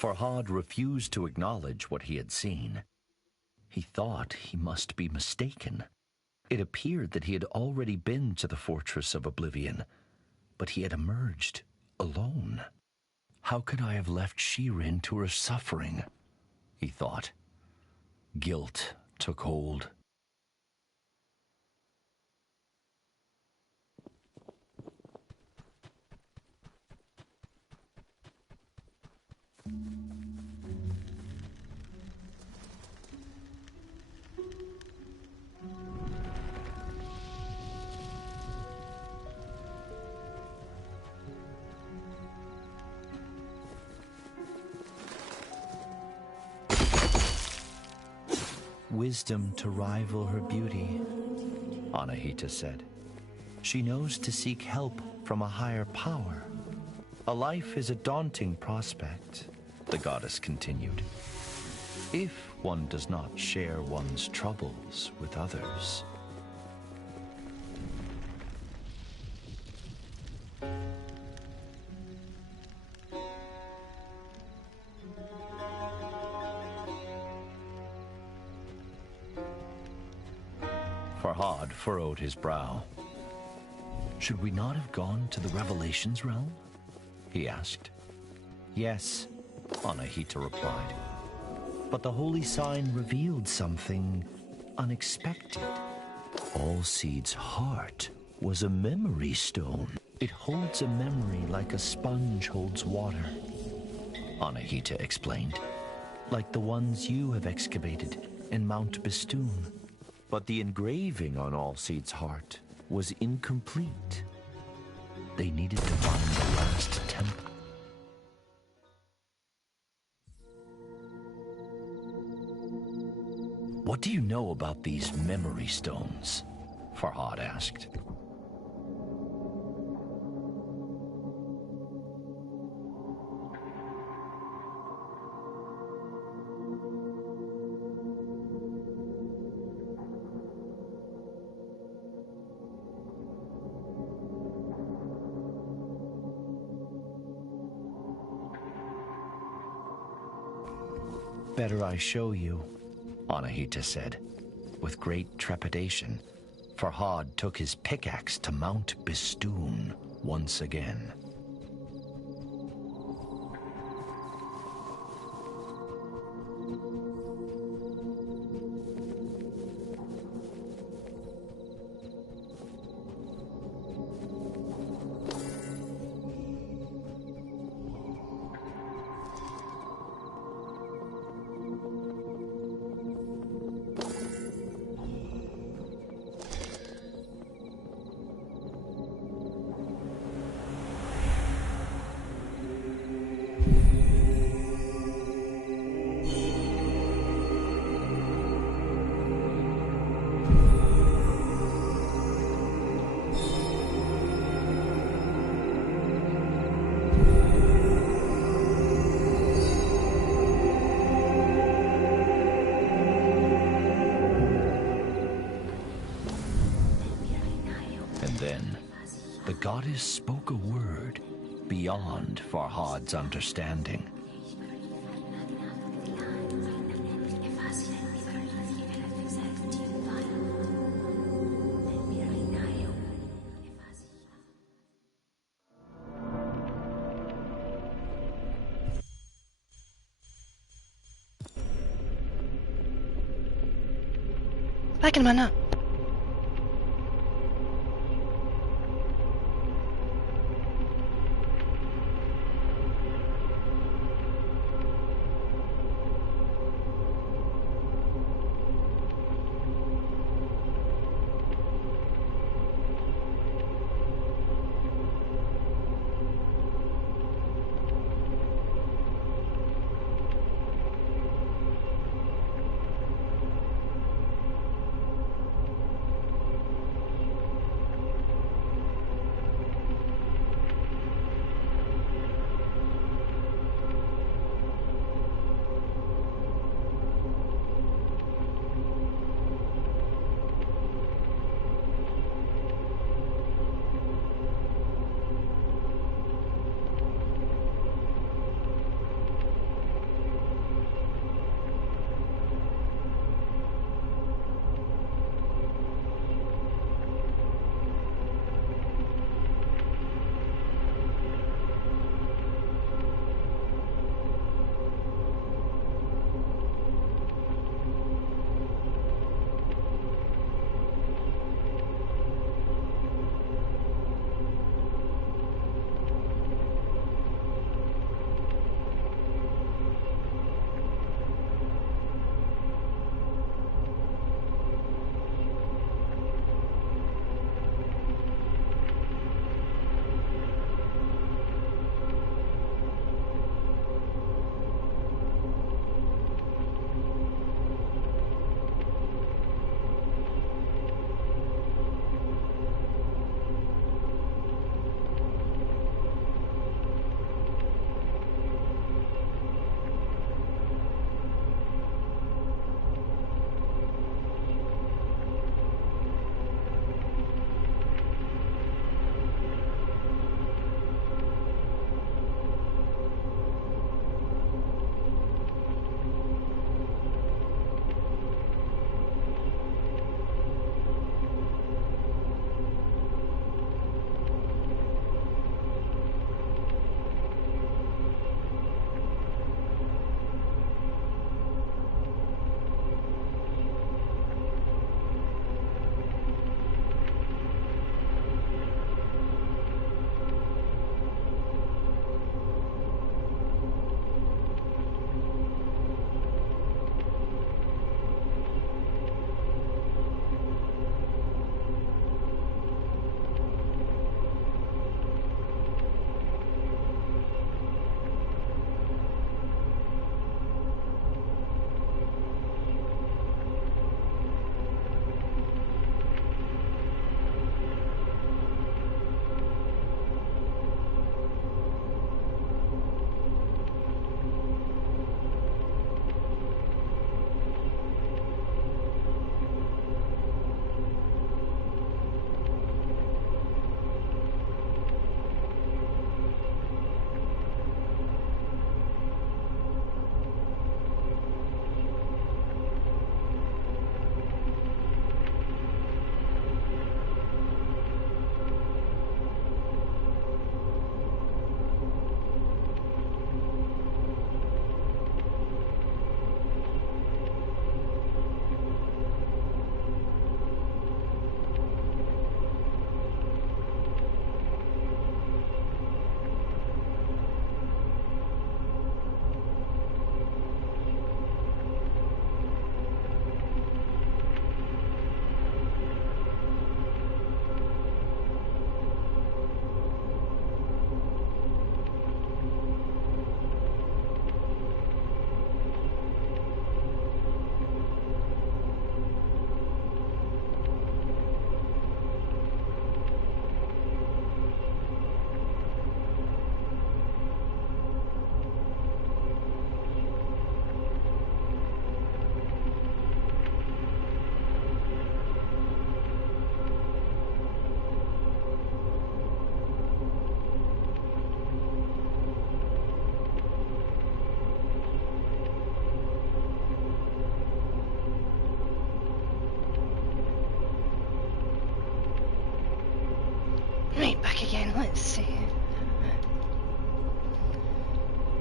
Farhad refused to acknowledge what he had seen. He thought he must be mistaken. It appeared that he had already been to the Fortress of Oblivion, but he had emerged alone. How could I have left Shirin to her suffering? He thought. Guilt took hold. Wisdom to rival her beauty, Anahita said. She knows to seek help from a higher power. A life is a daunting prospect, the goddess continued, if one does not share one's troubles with others. Farhad furrowed his brow. Should we not have gone to the Revelations realm? He asked. Yes, Anahita replied. But the holy sign revealed something unexpected. Allseed's heart was a memory stone. It holds a memory like a sponge holds water, Anahita explained. Like the ones you have excavated in Mount Bistun. But the engraving on Allseed's heart was incomplete. They needed to find the last temple. What do you know about these memory stones? Farhad asked. better I show you, Anahita said. With great trepidation, Farhad took his pickaxe to mount Bistun once again. Then, the goddess spoke a word beyond Farhad's understanding. لكن ما نام.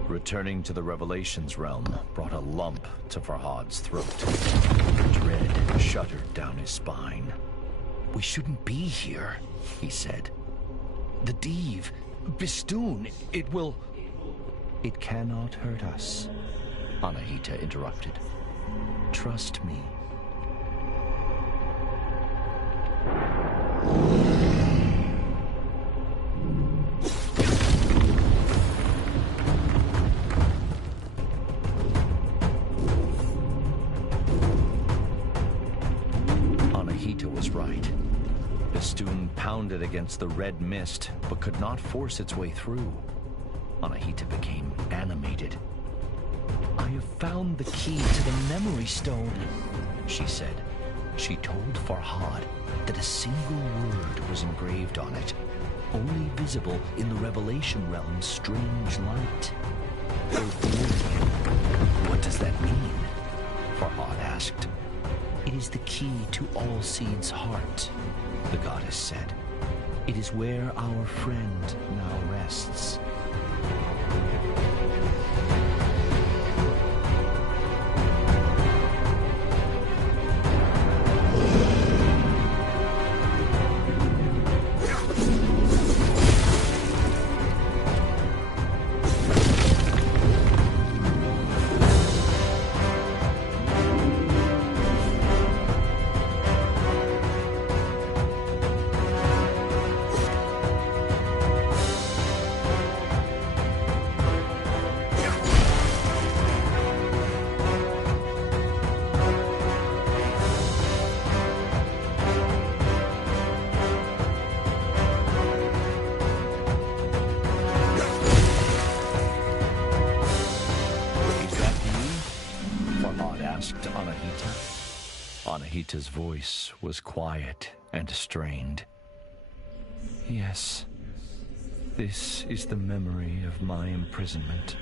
Returning to the Revelations realm brought a lump to Farhad's throat. Dread shuddered down his spine. "We shouldn't be here," he said. "The Div, Bistun, it will..." "It cannot hurt us," Anahita interrupted. "Trust me." Anahita was right. Bistun pounded against the red mist, but could not force its way through. Anahita became animated. "I have found the key to the memory stone," she said. She told Farhad that a single word was engraved on it, only visible in the Revelation realm's strange light. "What does that mean?" Farhad asked. "It is the key to all Seed's heart," the goddess said. "It is where our friend now rests." Anahita's voice was quiet and strained. "Yes, this is the memory of my imprisonment."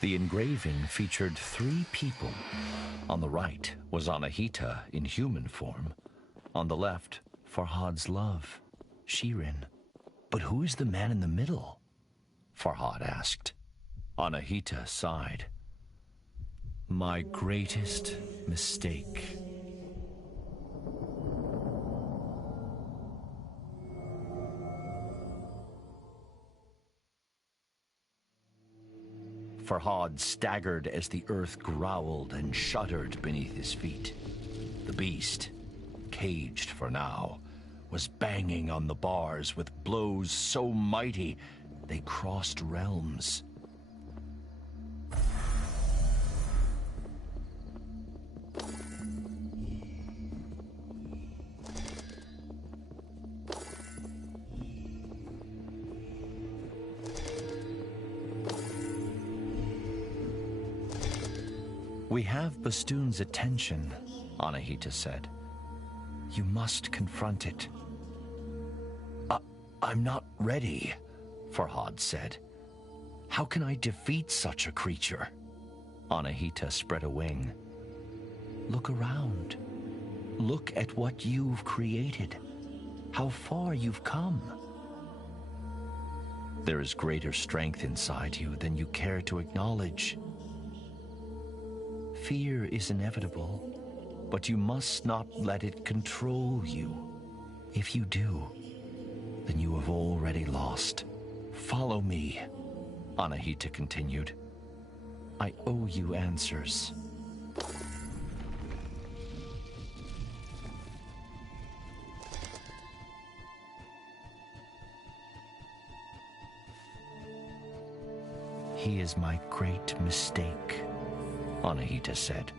The engraving featured 3 people. On the right was Anahita in human form. On the left, Farhad's love, Shirin. "But who is the man in the middle?" Farhad asked. Anahita sighed. "My greatest mistake." Farhad staggered as the earth growled and shuddered beneath his feet. The beast, caged for now, was banging on the bars with blows so mighty they crossed realms. "We have Bistun's attention," Anahita said. "You must confront it." I'm not ready," Farhad said. "How can I defeat such a creature?" Anahita spread a wing. "Look around. Look at what you've created. How far you've come." "There is greater strength inside you than you care to acknowledge. Fear is inevitable, but you must not let it control you. If you do, then you have already lost. Follow me," Anahita continued. "I owe you answers." He is my great mistake, Anahita said.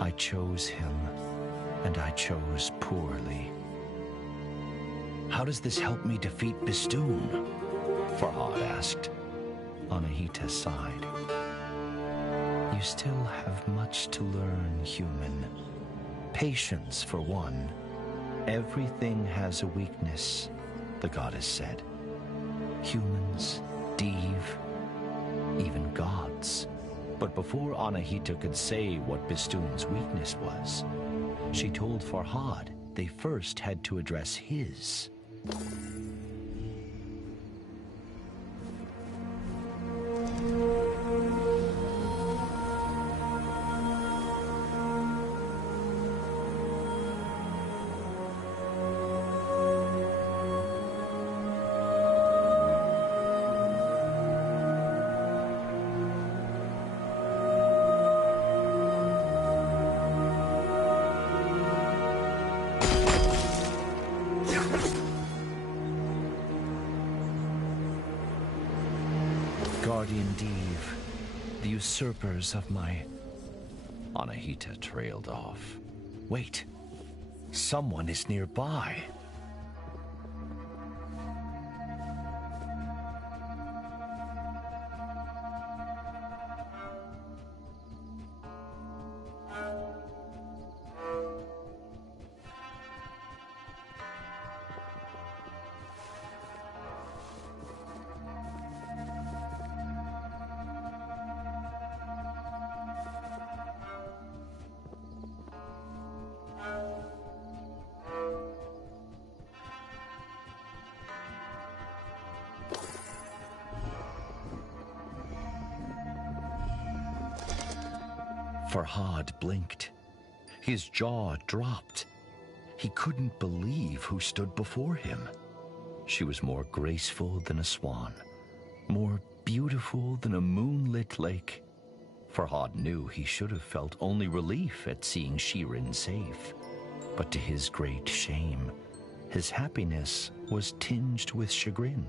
I chose him, and I chose poorly. How does this help me defeat Bistun? Farhad asked. Anahita sighed. You still have much to learn, human. Patience, for one. Everything has a weakness, the goddess said. Humans, Div, even gods. But before Anahita could say what Bistun's weakness was, she told Farhad they first had to address his. Guardian Div, the usurpers of my... Anahita trailed off. Wait, someone is nearby. Farhad blinked. His jaw dropped. He couldn't believe who stood before him. She was more graceful than a swan, more beautiful than a moonlit lake. Farhad knew he should have felt only relief at seeing Shirin safe. But to his great shame, his happiness was tinged with chagrin.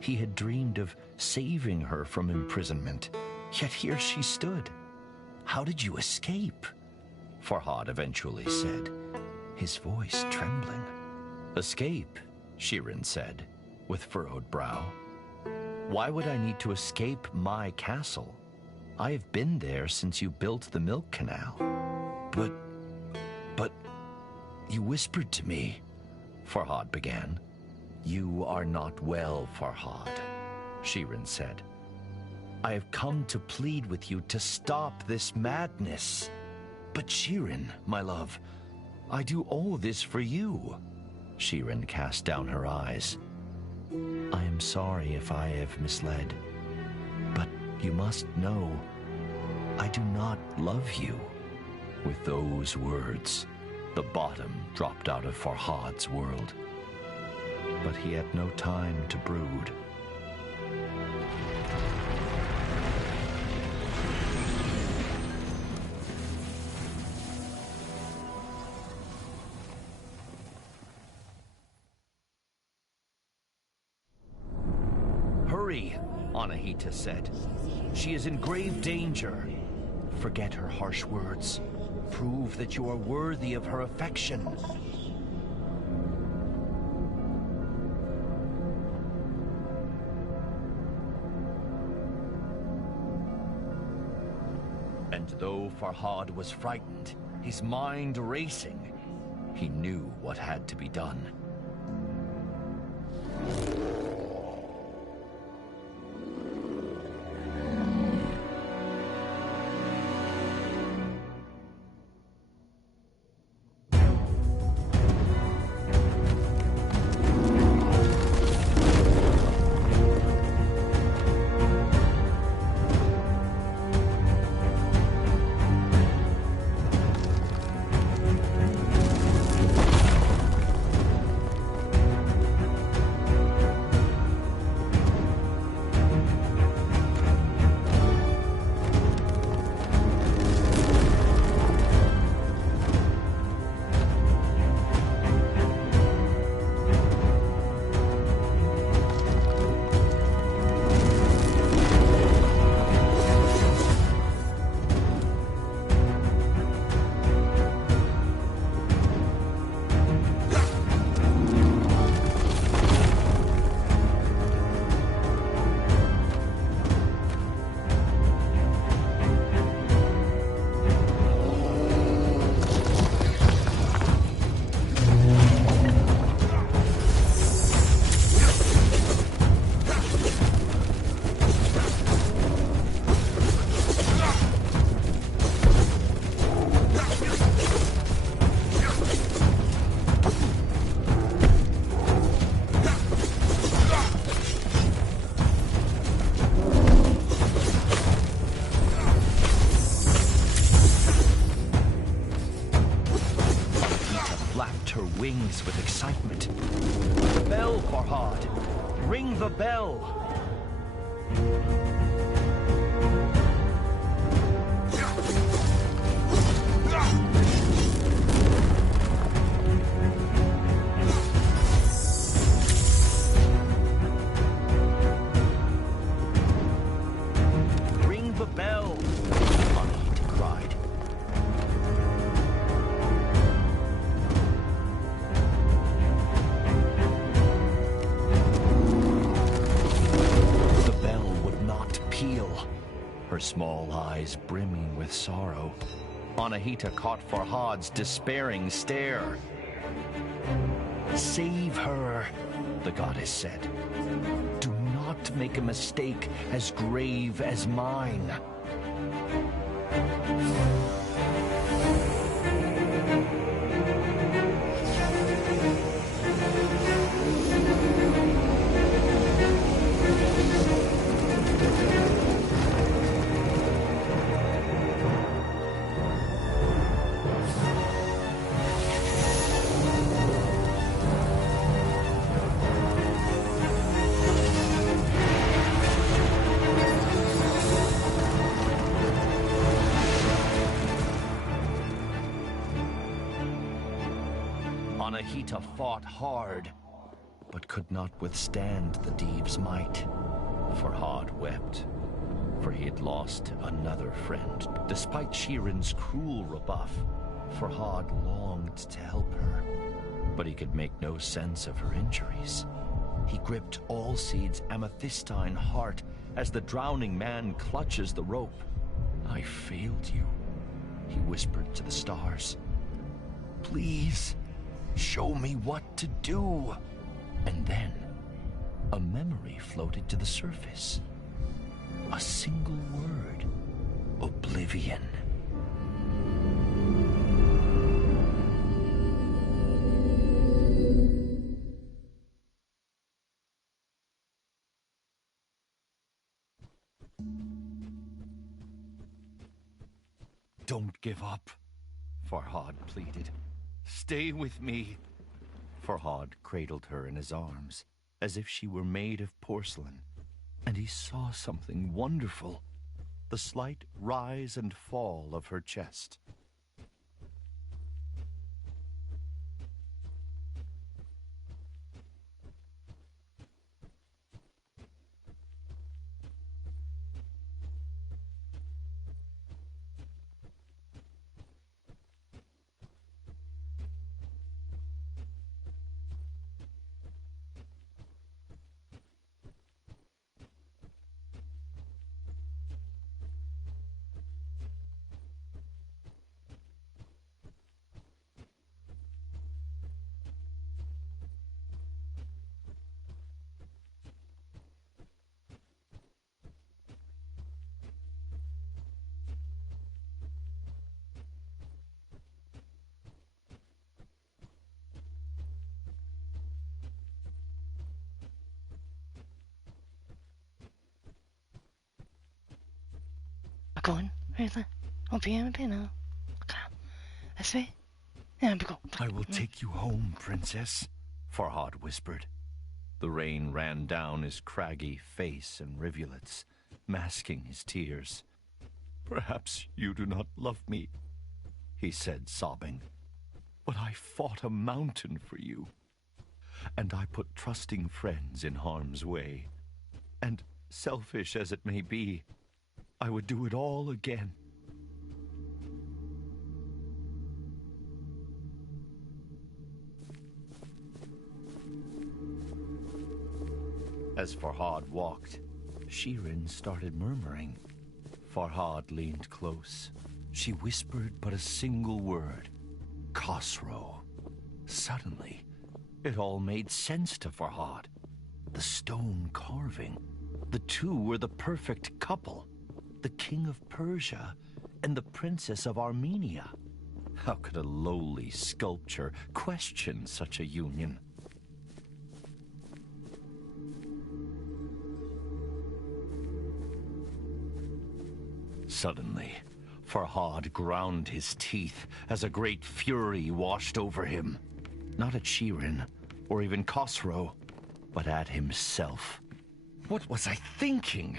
He had dreamed of saving her from imprisonment, yet here she stood. How did you escape? Farhad eventually said, his voice trembling. Escape, Shirin said, with furrowed brow. Why would I need to escape my castle? I have been there since you built the milk canal. But, you whispered to me, Farhad began. You are not well, Farhad, Shirin said. I have come to plead with you to stop this madness. But Shirin, my love, I do all this for you. Shirin cast down her eyes. I am sorry if I have misled, but you must know, I do not love you. With those words, the bottom dropped out of Farhad's world. But he had no time to brood. Hurry, Anahita said. She is in grave danger. Forget her harsh words. Prove that you are worthy of her affection. And though Farhad was frightened, his mind racing, he knew what had to be done. her wings with excitement. The bell, Farhad! Ring the bell! Ring the bell! Anahita cried. The bell would not peal, her small eyes brimming with sorrow. Anahita caught Farhad's despairing stare. Save her, the goddess said. Do not make a mistake as grave as mine. Anahita fought hard, but could not withstand the Diev's might. Farhad wept, for he had lost another friend. Despite Shirin's cruel rebuff, Farhad longed to help her, but he could make no sense of her injuries. He gripped Allseed's amethystine heart as the drowning man clutches the rope. I failed you, he whispered to the stars. Please, show me what to do. And then, a memory floated to the surface. A single word. Oblivion. Don't give up, Farhad pleaded. Stay with me. Farhad cradled her in his arms, as if she were made of porcelain, and he saw something wonderful, the slight rise and fall of her chest. Gå on. Up here now. This way. Yeah, go. I will take you home, princess, Farhad whispered. The rain ran down his craggy face and rivulets, masking his tears. Perhaps you do not love me, he said, sobbing. But I fought a mountain for you, and I put trusting friends in harm's way. And selfish as it may be, I would do it all again. As Farhad walked, Shirin started murmuring. Farhad leaned close. She whispered but a single word. Khosrow. Suddenly, it all made sense to Farhad. The stone carving. The two were the perfect couple. The king of Persia and the princess of Armenia. How could a lowly sculpture question such a union? Suddenly, Farhad ground his teeth as a great fury washed over him. Not at Shirin, or even Khosrow, but at himself. What was I thinking?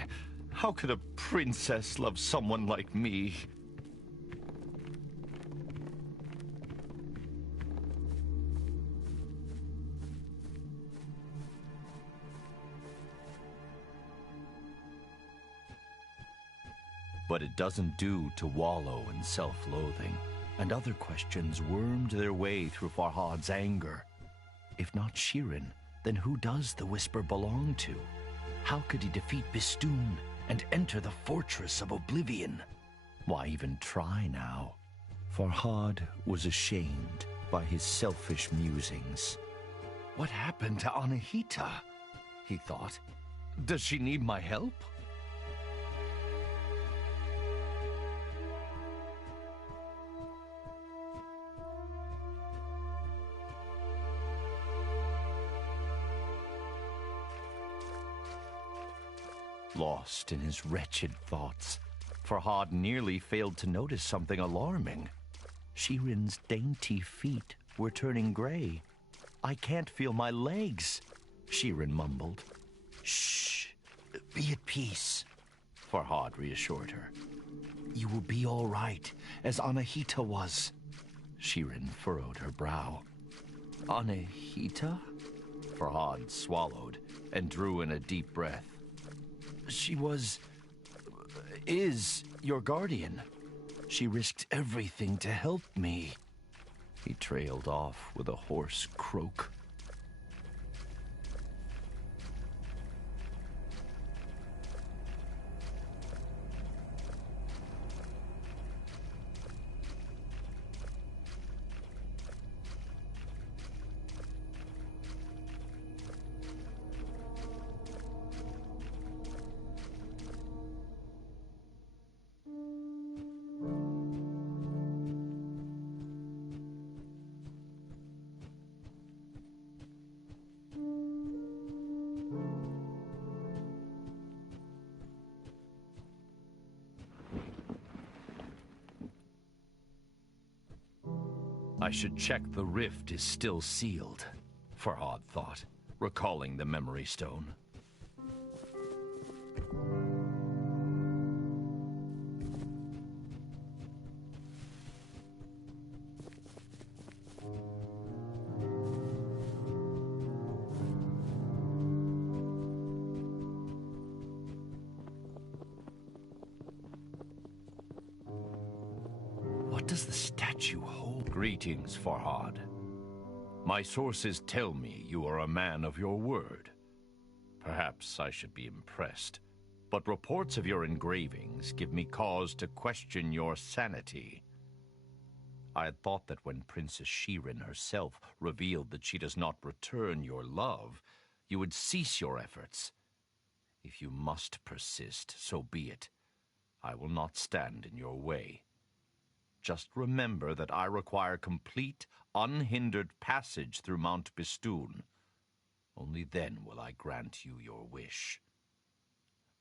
How could a princess love someone like me? But it doesn't do to wallow in self-loathing, and other questions wormed their way through Farhad's anger. If not Shirin, then who does the whisper belong to? How could he defeat Bistun and enter the fortress of Oblivion? Why even try now? Farhad was ashamed by his selfish musings. What happened to Anahita? He thought. Does she need my help? Lost in his wretched thoughts, Farhad nearly failed to notice something alarming. Shirin's dainty feet were turning gray. I can't feel my legs, Shirin mumbled. Shh, be at peace, Farhad reassured her. You will be all right, as Anahita was. Shirin furrowed her brow. Anahita? Farhad swallowed and drew in a deep breath. She is your guardian. She risked everything to help me. He trailed off with a hoarse croak. I should check the rift is still sealed, Farhad thought, recalling the memory stone. What does the statue hold? Greetings, Farhad. My sources tell me you are a man of your word. Perhaps I should be impressed, but reports of your engravings give me cause to question your sanity. I had thought that when Princess Shirin herself revealed that she does not return your love, you would cease your efforts. If you must persist, so be it. I will not stand in your way. Just remember that I require complete, unhindered passage through Mount Bistun. Only then will I grant you your wish.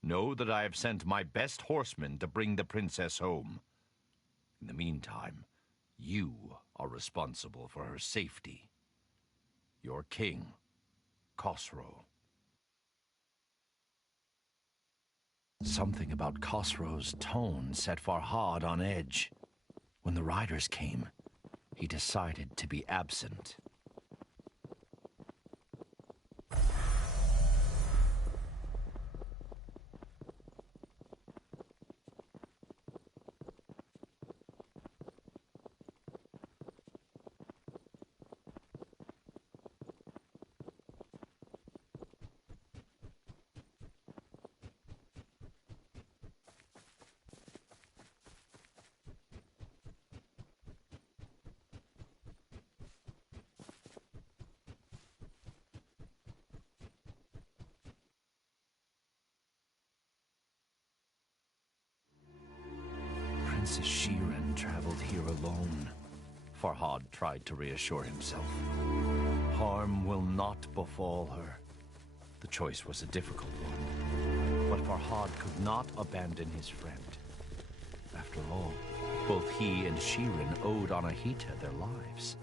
Know that I have sent my best horsemen to bring the princess home. In the meantime, you are responsible for her safety. Your king, Khosrow. Something about Khosrow's tone set Farhad on edge. When the riders came, he decided to be absent. Princess Shirin traveled here alone. Farhad tried to reassure himself. Harm will not befall her. The choice was a difficult one, but Farhad could not abandon his friend. After all, both he and Shirin owed Anahita their lives.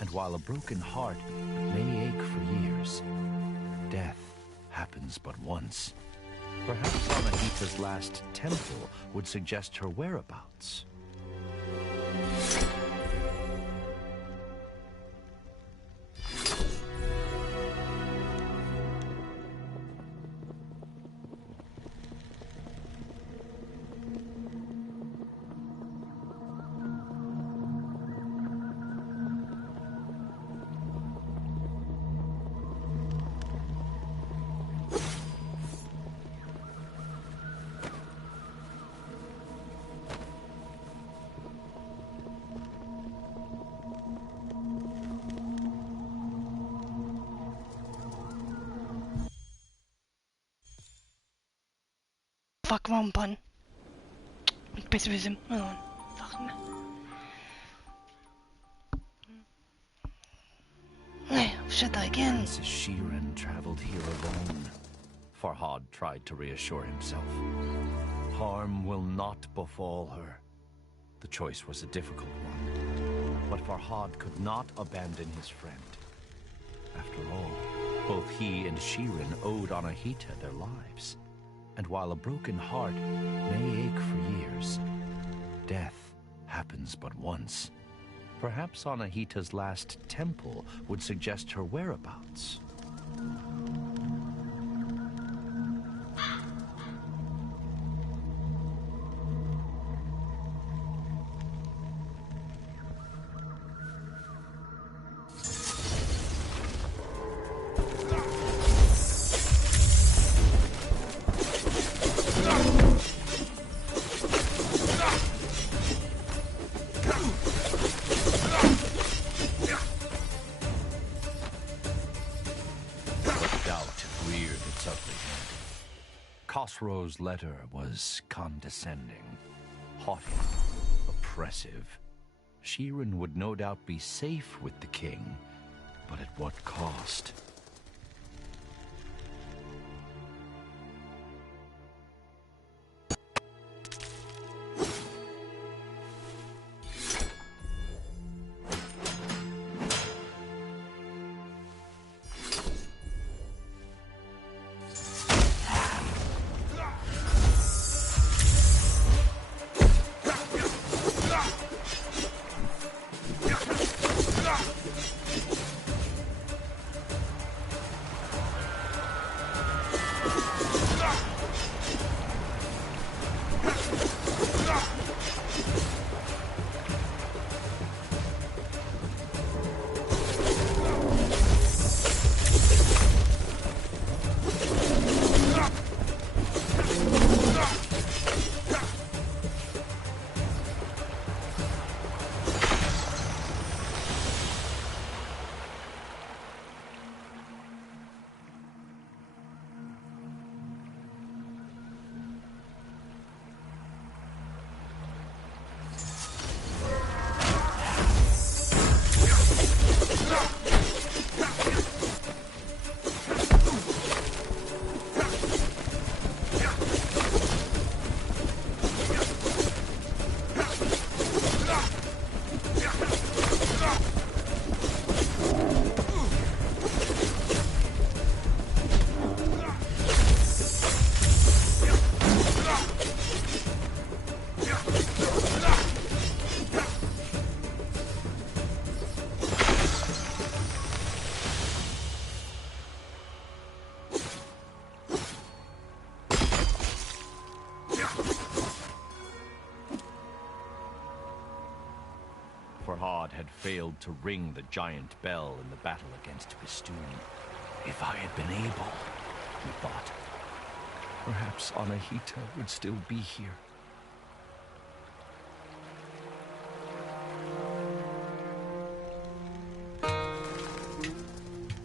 And while a broken heart may ache for years, death happens but once. Perhaps Anahita's last temple would suggest her whereabouts. Fuck, wrong button. Pessimism. Hold on. Fuck me. Shut that again. Princess Shiren traveled here alone. Farhad tried to reassure himself. Harm will not befall her. The choice was a difficult one, but Farhad could not abandon his friend. After all, both he and Shiren owed Anahita their lives. And while a broken heart may ache for years, death happens but once. Perhaps Anahita's last temple would suggest her whereabouts. Khosrow's letter was condescending, haughty, oppressive. Shiren would no doubt be safe with the king, but at what cost? Farhad had failed to ring the giant bell in the battle against Bistun. If I had been able, he thought, perhaps Anahita would still be here.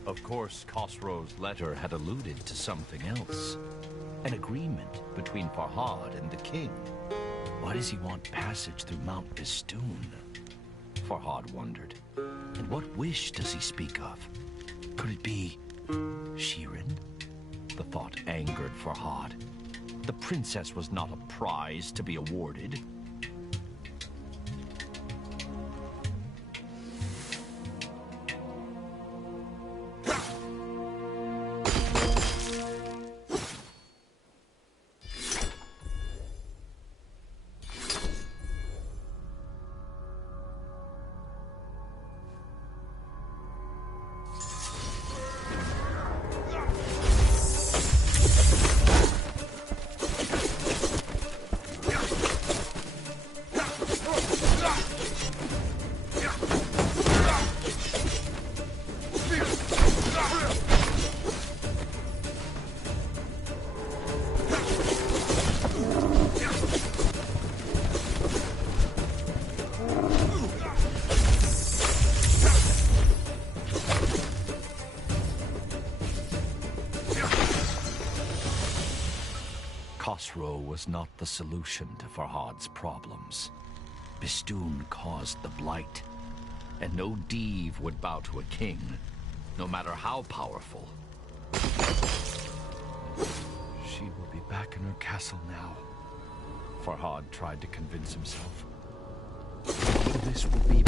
Of course, Khosrow's letter had alluded to something else. An agreement between Farhad and the king. Why does he want passage through Mount Bistun? Farhad wondered. And what wish does he speak of? Could it be Shiren? The thought angered Farhad. The princess was not a prize to be crossrow was not the solution to Farhad's problems. Bistun caused the blight, and no Div would bow to a king, no matter how powerful. She will be back in her castle now, Farhad tried to convince himself. This will be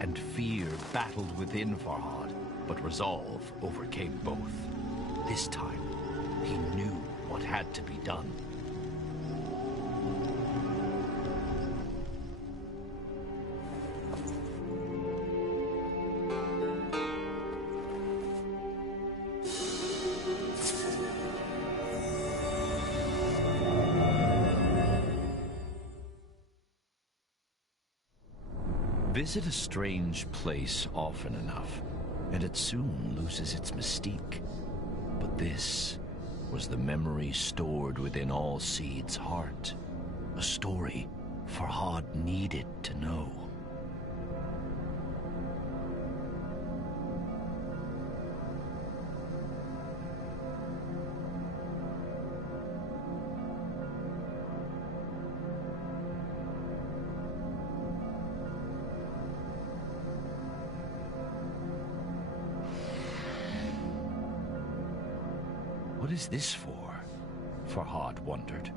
and fear battled within Farhad, but resolve overcame both. This time, he knew what had to be done. Visit a strange place often enough, and it soon loses its mystique. But this was the memory stored within all Seed's heart. A story Farhad needed to know. What is this for? Farhad wondered.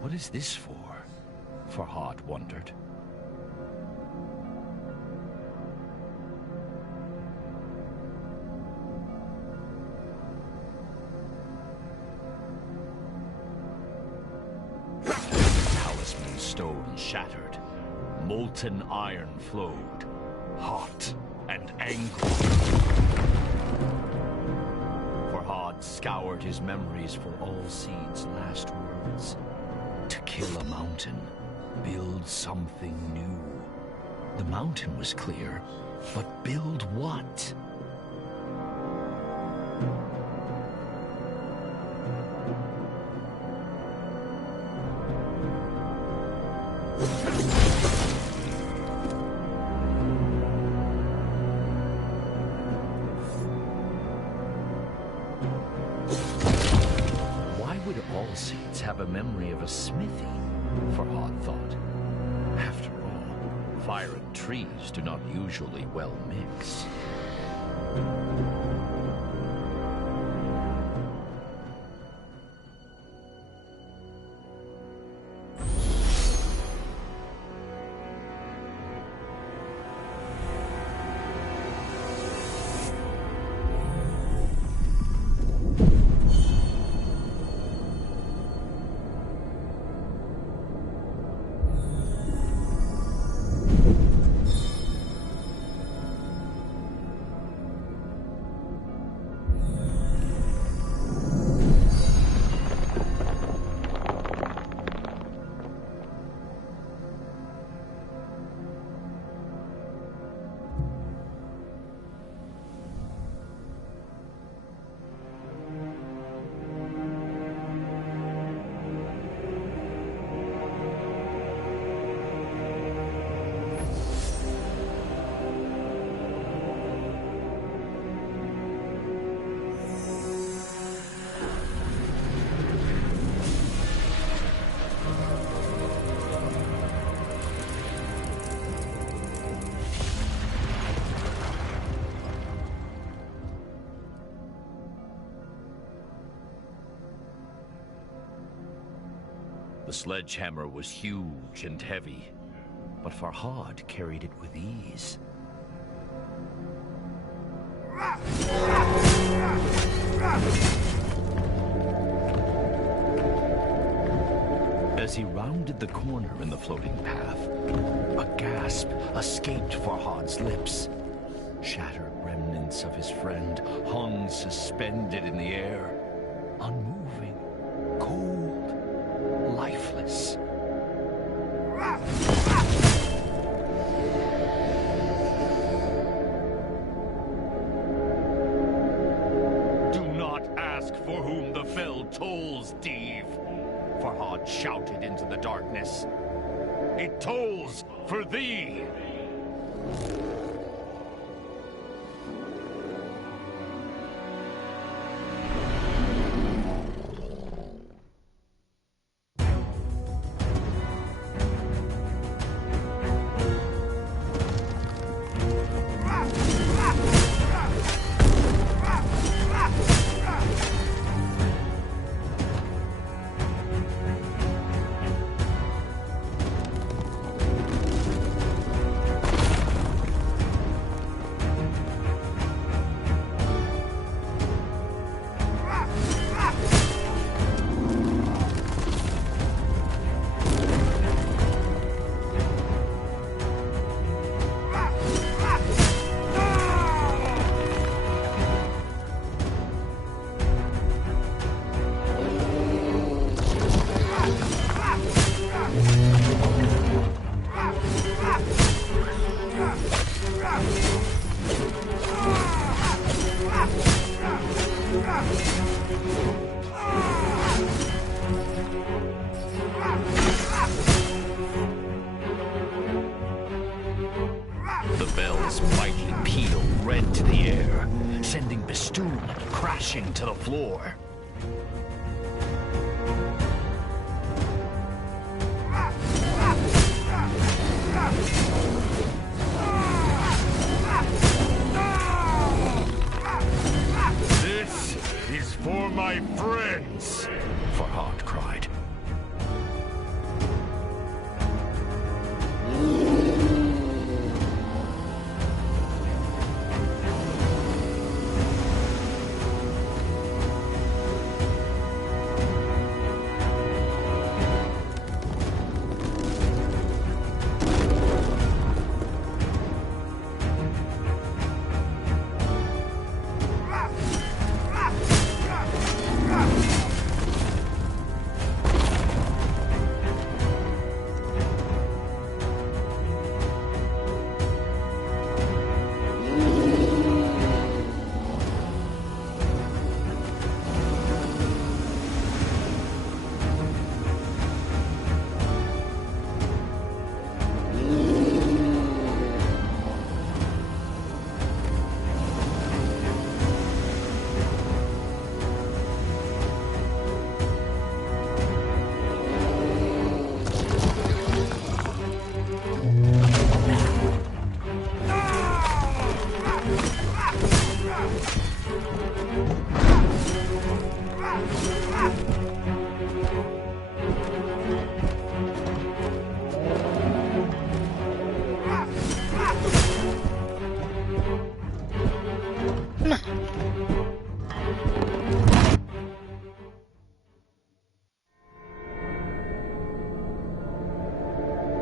What is this for? Farhad wondered. Talisman stone shattered. Molten iron flowed. Hot and angry. Farhad scoured his memories for all Seed's last words. To kill a mountain, build something new. The mountain was clear, but build what? All Seeds have a memory of a smithy, Farhad thought. After all, fire and trees do not usually well mix. The sledgehammer was huge and heavy, but Farhad carried it with ease. As he rounded the corner in the floating path, a gasp escaped Farhad's lips. Shattered remnants of his friend hung suspended in the air, unmoving, cold, lifeless. Do not ask for whom the bell tolls, Dave, Farhad shouted into the darkness. It tolls for thee! The bell's mighty peal rent the air, sending Bistun crashing to the floor. This is for my friends, Farhad cried.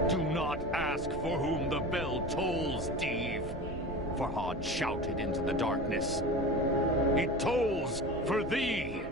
Do not ask for whom the bell tolls, Dave, Farhad shouted into the darkness. It tolls for thee!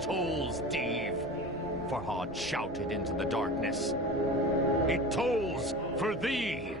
tolls, Dave, Farhad shouted into the darkness. It tolls for thee!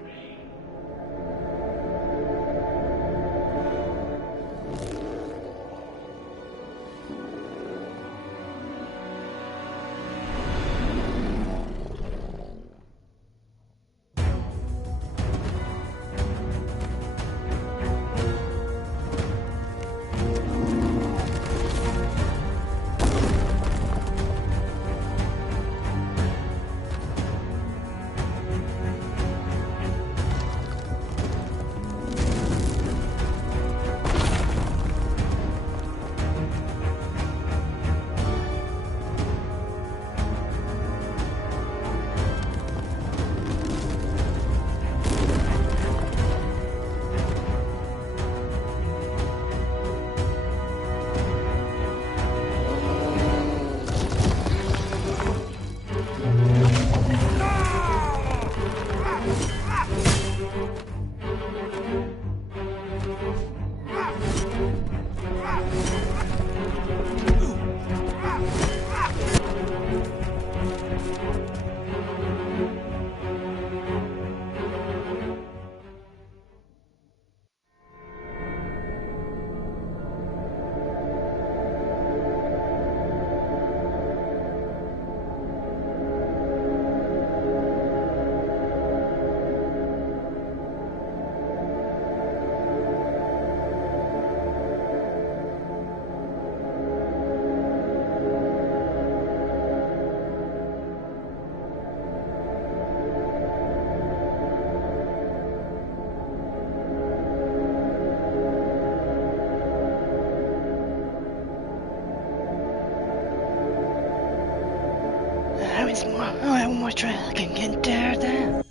I have one more try. I can get there.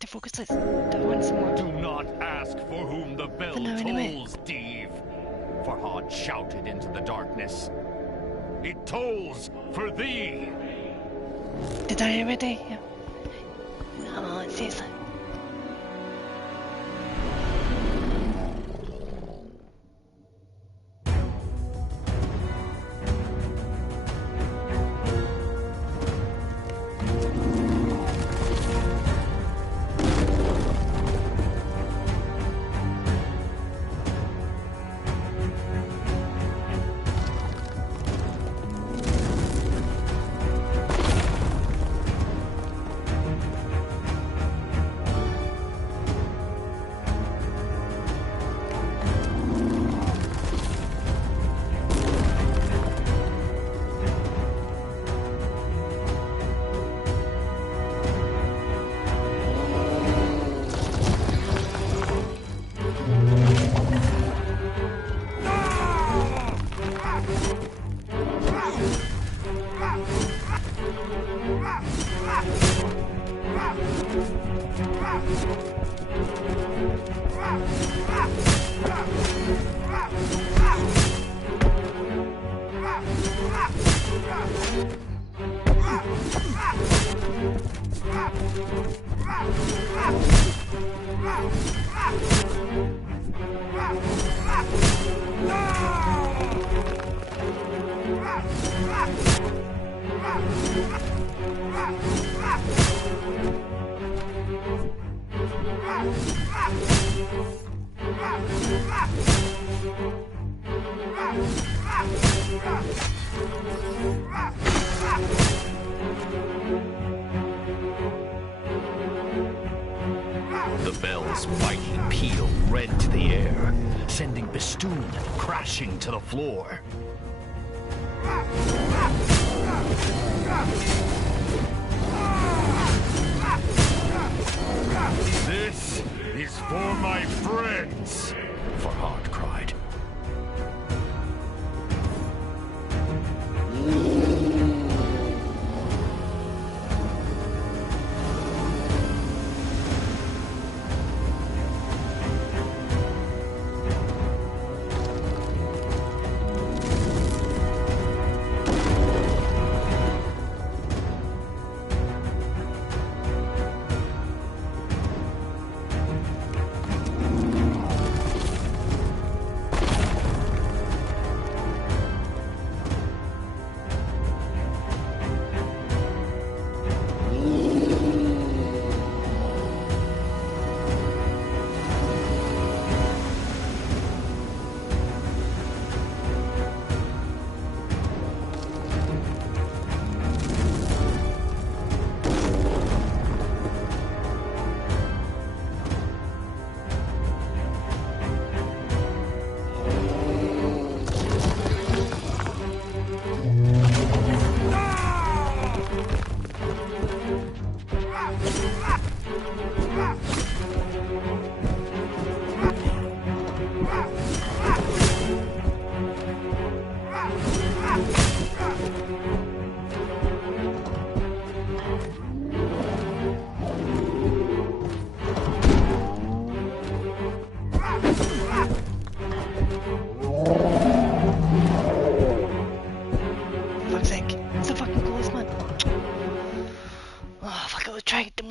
To focus this. The one some more. Do not ask for whom the bell tolls, Dave, Farhad shouted into the darkness. It tolls for thee! Did I already? Yeah. Oh, it says that. The bell's mighty peal rent the air, sending Bistun crashing to the floor. This is for my friends, Farhad cried.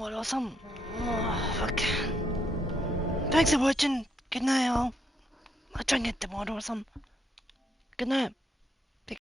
more awesome. Oh, fuck. Thanks for watching. Good night, all. I'll try and get tomorrow or something. Good night.